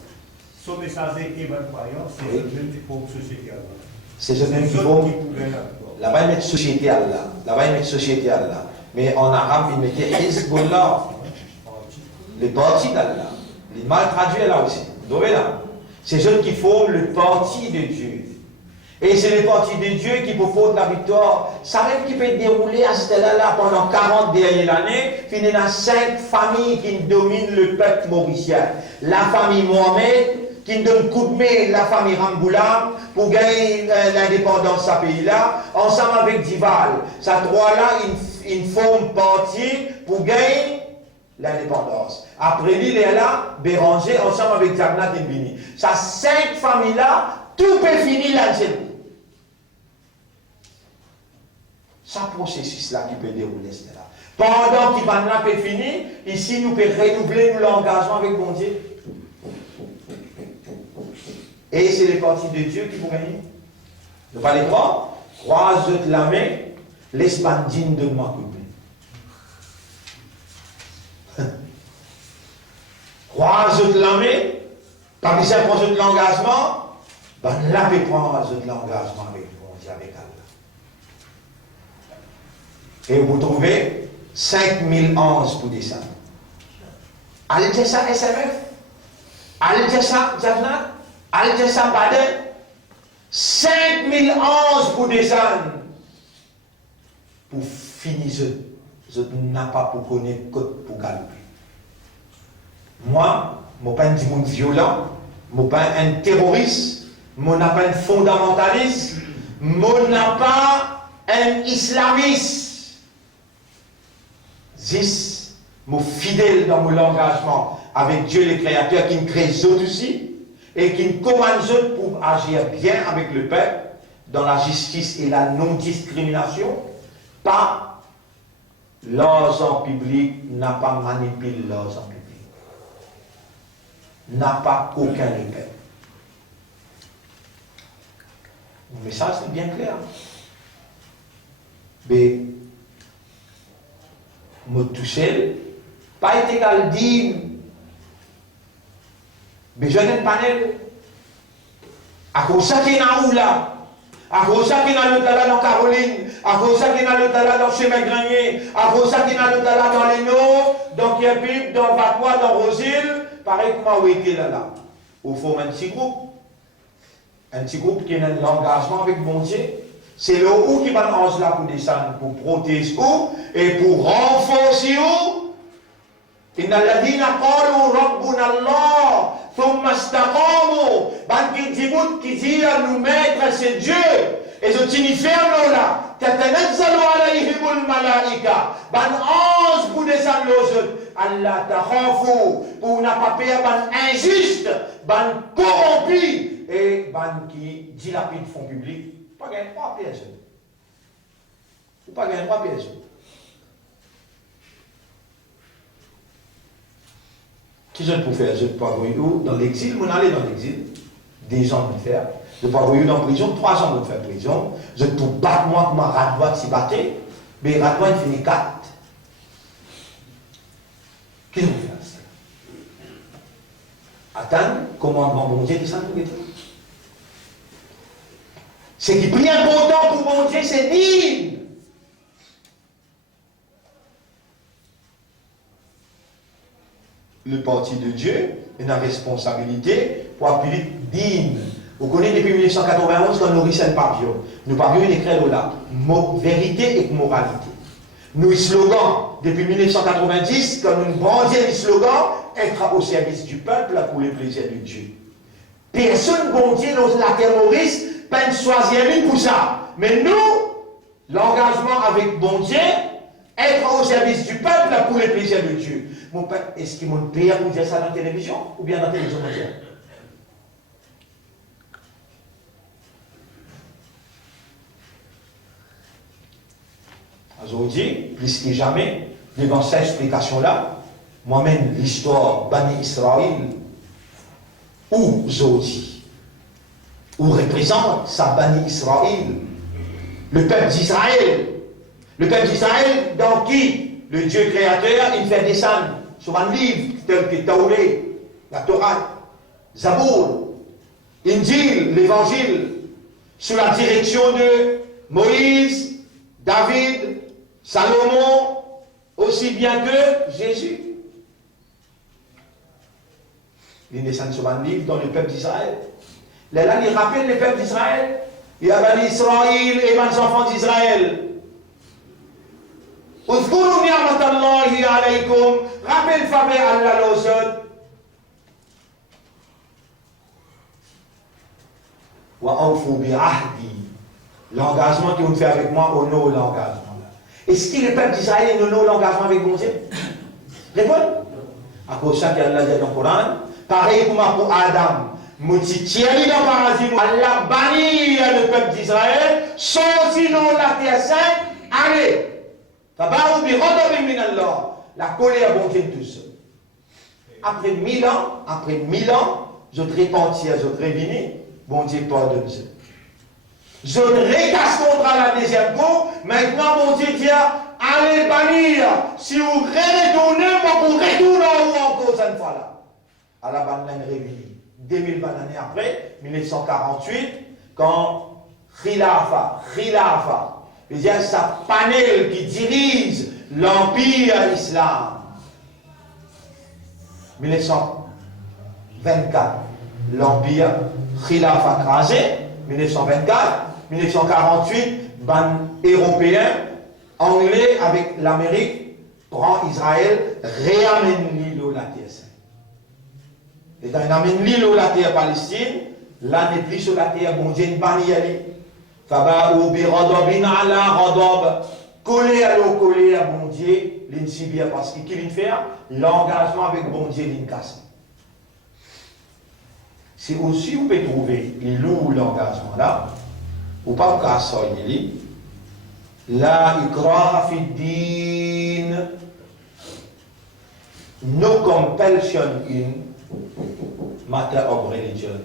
Ce messager et le croyant, c'est le même qui forme société Allah. C'est le même qui forme. Là-bas, il met société Allah. Là-bas, il met société Allah. Mais en arabe, il mettait Hezbollah. Le parti d'Allah. Il est mal traduit là aussi. Vous voyez là? C'est ceux qui forment le parti de Dieu. Et c'est le parti de Dieu qui propose la victoire. Ça même qui peut dérouler à ce là pendant 40 dernières années. Il y a 5 familles qui dominent le peuple mauricien. La famille Mohamed, qui donne coup de main la famille Ramboulam pour gagner l'indépendance de ce pays-là, ensemble avec Dival. Ces trois-là, ils forment parti pour gagner l'indépendance. Après lui, il est là, Béranger, ensemble avec Zagnat et Bini. Ces 5 familles-là, tout peut finir là-dessus. Ce processus-là qui peut dérouler, c'est là. Pendant qu'il va là peut finir, ici, nous pouvons renouveler l'engagement avec mon Dieu. Et c'est les parties de Dieu qui vont gagner. Ne pas les croire. Croise la main, laisse bandine de moi couper. Croise la main, parmi ça, prends de l'engagement, ben là, tu prends de l'engagement avec mon Dieu, avec Allah. Et vous trouvez 5011 pour descendre. Allez dire ça, SMF. Allez dire ça, Zafnat. Allez dire ça, Baden. 5011 pour descendre. Pour finir, je n'ai pas pour connaître côte pour galoper. Moi, je ne suis pas un monde violent, je ne suis pas un terroriste, je ne suis pas un fondamentaliste, je ne suis pas un islamiste. Je suis fidèle dans mon engagement avec Dieu le Créateur qui me crée eux aussi et qui me commande eux pour agir bien avec le peuple dans la justice et la non-discrimination. Pas l'argent public, n'a pas manipulé l'argent public. N'a pas aucun repère. Le message est bien clair. Mais, moi tout seul, pas été égal dire, mais je n'ai pas panel. À cause ça qui est dans là, à cause ça qui est dans l'autre là dans Caroline, à cause ça qui est dans l'autre là dans Chemin Granier, à cause ça qui est dans l'autre là dans Léno, dans Kiepip, dans Vatois, dans Rosile. Pareil comment vous étiez là. Vous formez un petit groupe. Un petit groupe qui a un engagement avec mon Dieu. C'est le où qui va en là pour descendre, pour protéger où et pour renforcer où. Inna alladhina qalu rabbuna Allah thumma istaqamu. Ban qui dit nous maître c'est Dieu. Et je t'inifère là. Tatanazzalu alayhimul malaika. Ban ange pour descendre aux autres. Allah takhafu pour n'a pas payé ban injuste, ban corrompu et ban qui dilapide fonds publics, pas gagner 3 pièces. Ou pas gagner 3 pièces. Qui je peux faire? Je peux envoyer dans l'exil, on allait dans l'exil, des gens me faire. Je peux envoyer dans la prison, 3 ans de faire prison. Je peux battre moi comme un radouat s'y battre, mais radouat il finit 4. Qu'est-ce que vous faites? Attendre, commandement bon Dieu, descendre tout. Ce qui est plus important pour mon Dieu, c'est dire. Le parti de Dieu a une responsabilité pour appeler digne. Vous connaissez depuis 1991 quand nous rissons le pavillon. Nous parlions d'écrire là. Vérité et moralité. Nous, slogan, depuis 1990, quand nous brandions le slogan, être au service du peuple pour les plaisirs de Dieu. Personne, bon Dieu, la terroriste, pas choisir lui pour ça. Mais nous, l'engagement avec bon Dieu, être au service du peuple pour les plaisirs de Dieu. Mon père, est-ce qu'il m'a payé pour dire ça dans la télévision ou bien dans la télévision mondiale? Aujourd'hui, plus que jamais, devant cette explication-là, moi-même, l'histoire Bani Israël, où aujourd'hui, où représente sa Bani Israël, le peuple d'Israël. Le peuple d'Israël, dans qui le Dieu créateur, il fait descendre sur un livre tel que Tauré, la Torah, Zabour, Injil, l'Évangile, sous la direction de Moïse, David, Salomon, aussi bien que Jésus. Il descend sur un livre dans le peuple d'Israël. Là, il rappelle le peuple d'Israël. Il y a Bani Israël et les enfants d'Israël. اذكروا نعمة الله عليكم. Rappelle famille Allah aux autres. وأوفوا بعهدي. L'engagement que vous faites avec moi, honore l'engagement. Est-ce que le peuple d'Israël honore l'engagement avec mon Dieu? Répondez. À cause de ça qu'Allah dit dans le Coran, pareil comme pour Adam. Moutichiali dans le paradis, Allah bannit le peuple d'Israël, sorti dans la terre sainte, allez. La colère bon Dieu tout seul. Après 1000 ans, je te repentis, je te réunis, bon Dieu pardonne ça. Je recasse contre la deuxième coup, maintenant bon Dieu dit, allez bannir, si vous retournez, moi vous retournez encore cette fois là. À la banane réunie. 2000 années après, 1948, quand Khilafa, c'est-à-dire sa panel qui dirige l'empire islam. 1924, l'empire Khilafa crasé. 1924, 1948, ban européen, anglais avec l'Amérique, prend Israël, réamène l'île au la terre sainte. Et quand il amène l'île au la terre Palestine, là n'est plus sur la terre, bon Dieu, ban y aller. Faba'ou bi radabin ala radab. Coller à l'eau, coller à bon Dieu, l'insibia, parce que qu'il fait l'engagement avec bon Dieu, l'incasse. Si aussi vous pouvez trouver l'engagement là, ou pas qu'à ça, la ikraha fi din, no compulsion in matter of religion,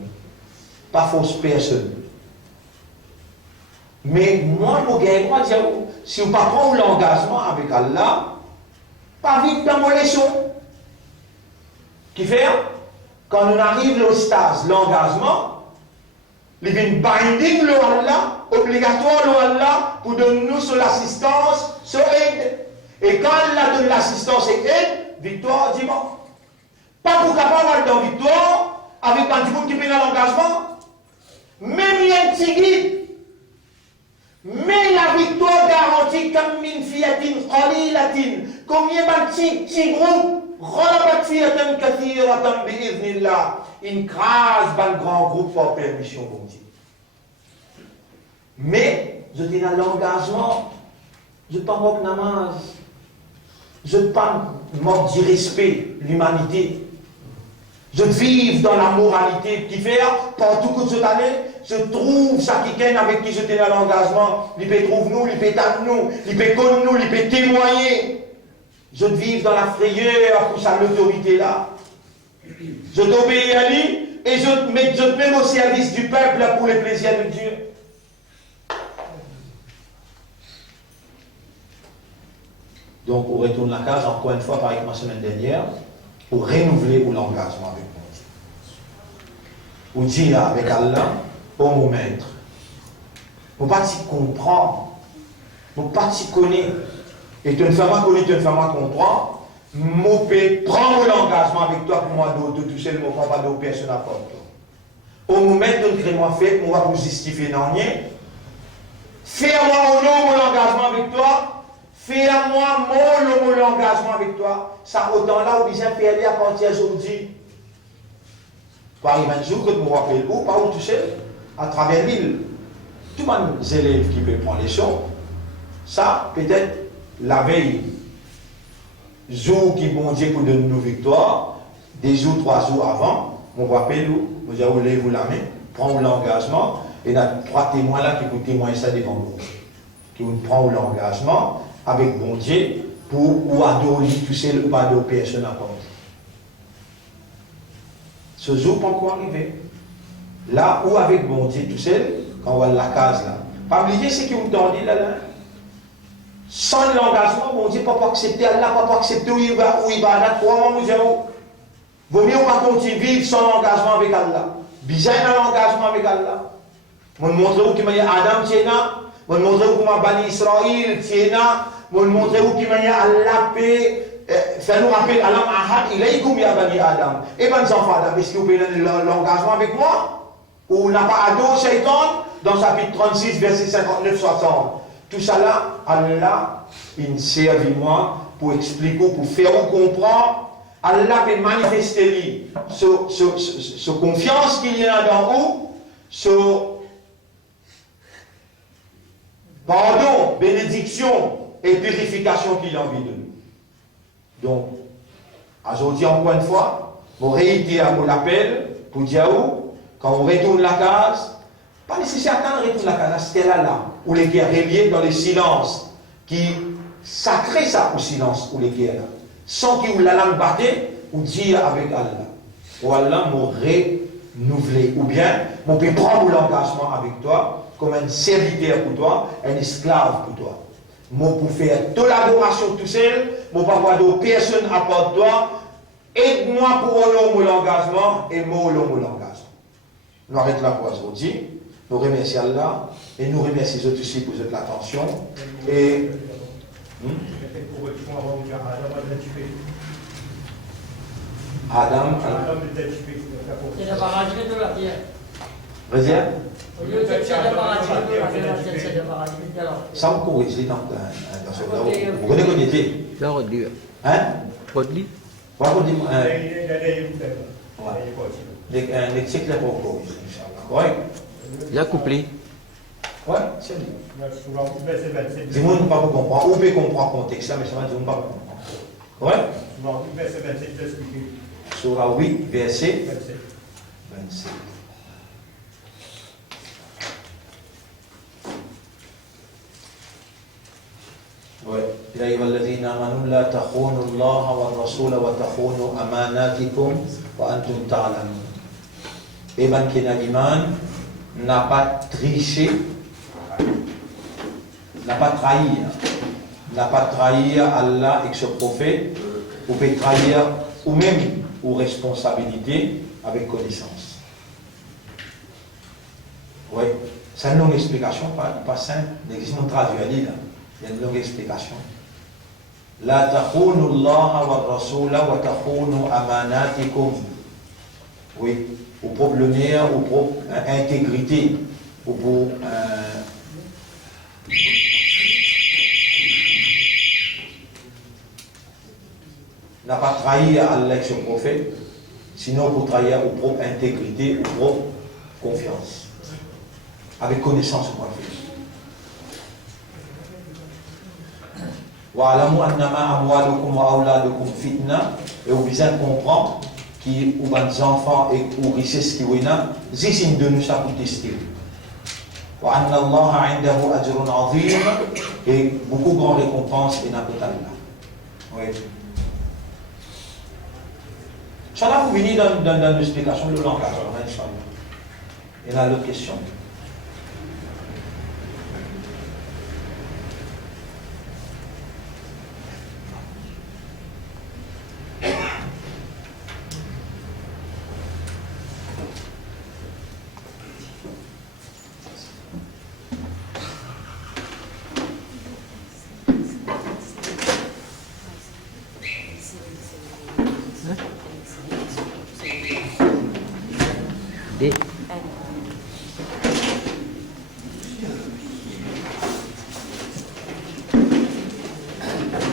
pas fausse personne. Mais moi, je dire, si vous ne prenez pas l'engagement avec Allah, pas vite dans vos leçons. Qui fait, quand on arrive au stade, l'engagement, il y a une binding le Allah, obligatoire le Allah, pour donner nous sur l'assistance, sur l'aide. Et quand Allah donne l'assistance et aide, victoire, dis bon. Pas pour capable de victoire, avec un petit monde qui paye l'engagement, même il y a un petit guide. Mais la victoire garantie comme min fiatin qalilatin, combien de petits groupes, relabat fiatan kathiratan bi'iznillah, une crase dans le grand groupe pour permission bon Dieu. Mais je dis dans l'engagement, je ne parle pas de namaz, je ne parle pas du respect, l'humanité. Je vis dans la moralité qui fait, pendant toute cette année, je trouve ça qui gagne avec qui je tenais l'engagement. Il peut trouver nous, il peut tendre nous, il peut connaître nous, il peut témoigner. Je vis dans la frayeur pour sa l'autorité là. Je t'obéis à lui et je te mets au service du peuple pour le plaisir de Dieu. Donc, on retourne la case encore une fois, par exemple, la semaine dernière, pour renouveler l'engagement avec mon Dieu. Ou dire avec Allah, oh mon maître, pour pas t'y comprendre, pour pas t'y connaître, et tu ne fais pas connaître, tu ne fais pas comprendre, prends l'engagement avec toi pour moi de toucher le mot, pas de personne à part toi. Au moment où tu crées-moi fait, on va vous justifier dans rien. Fais-moi au nom mon engagement avec toi. Fais-moi mon engagement avec toi. Ça, autant là, on vient faire à partir d'aujourd'hui. Par exemple, un jour que vous me rappelez où, pas où tu sais, à travers l'île. Tous les élèves qui peuvent prendre les choses, ça, peut-être la veille, jour qui bon Dieu pour donner nos victoires, des jours, 3 jours avant, on va appeler nous, vous allez vous la main, prendre l'engagement, et il y a 3 témoins là qui vous témoignent ça devant vous. Qui vous prennent l'engagement avec bon Dieu pour ou adorer tout seul ou pas adorer personne à part. Ce jour pas encore arrivé. Là où avec bon Dieu tout seul, quand on va à la case là. Pas oublier ce qui vous dit là. Sans l'engagement, bon Dieu, pas accepter Allah, pas accepter où il va là, 3 mois, vous avez. Vaut mieux pas continuer vivre sans l'engagement avec Allah. Bizarre dans l'engagement avec Allah. On montre où qu'il y a Adam Tiena, on montre où comment Bani Israël Tiena, Moi, montrer où qui manière à la paix. Ça nous rappelle, Alam Ahad, ilaykum ya bani Adam. Et ben, enfants Adam, est-ce que vous pouvez l'engagement avec moi? Ou n'a pas ado, Shaitan, dans chapitre 36, verset 59-60. Tout ça là, Allah, il servi moi pour expliquer, pour faire comprendre. Allah peut manifester ce confiance qu'il y a dans vous, ce pardon, bénédiction et purification qu'il a envie de nous. Donc, aujourd'hui, encore une fois, on réitère à mon appel pour dire quand on retourne la case, pas nécessaire quand on retourne la case, c'était là, où les guerres reliées dans le silence, qui sacré ça au silence, où les guerres, sans qu'il ou la langue battait, ou dire avec Allah. Ou Allah m'aurait renouvelé, ou bien, on peut prendre l'engagement avec toi, comme un serviteur pour toi, un esclave pour toi. Moi, pour faire toute l'adoration tout seul, moi, pas avoir de personne à part de toi, aide-moi pour honorer mon engagement et moi honorer mon engagement. Nous arrêtons là pour aujourd'hui. Nous remercions Allah et nous remercions les autres aussi pour votre attention. Et. Adam. C'est la barrage de la terre. Réserve. Ça vous corrige dans ce cas. Vous connaissez qu'on était. Là, Rodli. Hein? Rodli. Voilà, on dit. C'est clair pour vous, Inch'Allah. Là, couplé. Oui, c'est lui. Dis-moi, ne pas comprendre. Ou peut comprendre le contexte, mais ça va dire, ne pas comprendre. Oui? Surah 8, verset 27. يا أيها الذين آمنوا لا تخونوا الله والرسول وتخونوا أماناتكم وأنتم تعلمون. Et ben qui n'a l'iman n'a pas triché, n'a pas trahi Allah et ce prophète, ou peut trahir ou même aux responsabilités avec connaissance. Oui, c'est une longue explication, pas simple, n'existe pas traduit à l'île. Il y a une longue explication. La takhunu Allah wa rasula wa takhunu amanatikum. Oui, ou pour l'honneur, ou pour intégrité, ou pour n'a pas trahi Allah et son prophète, sinon pour trahir ou pour intégrité, ou pour confiance. Avec connaissance ou prophète. Wa'alamu annama amwalukum wa awladukum fitna, et vous besoin comprendre qui ou les enfants et ou richesse qui wena, c'est de nous ça pour tester. Wa anna Allah 'indahu ajrun 'azim, et beaucoup de grandes récompenses et n'a pas Allah. Oui. Inch'Allah, vous venez dans l'explication de langage. Inch'Allah. Et là, l'autre question. D.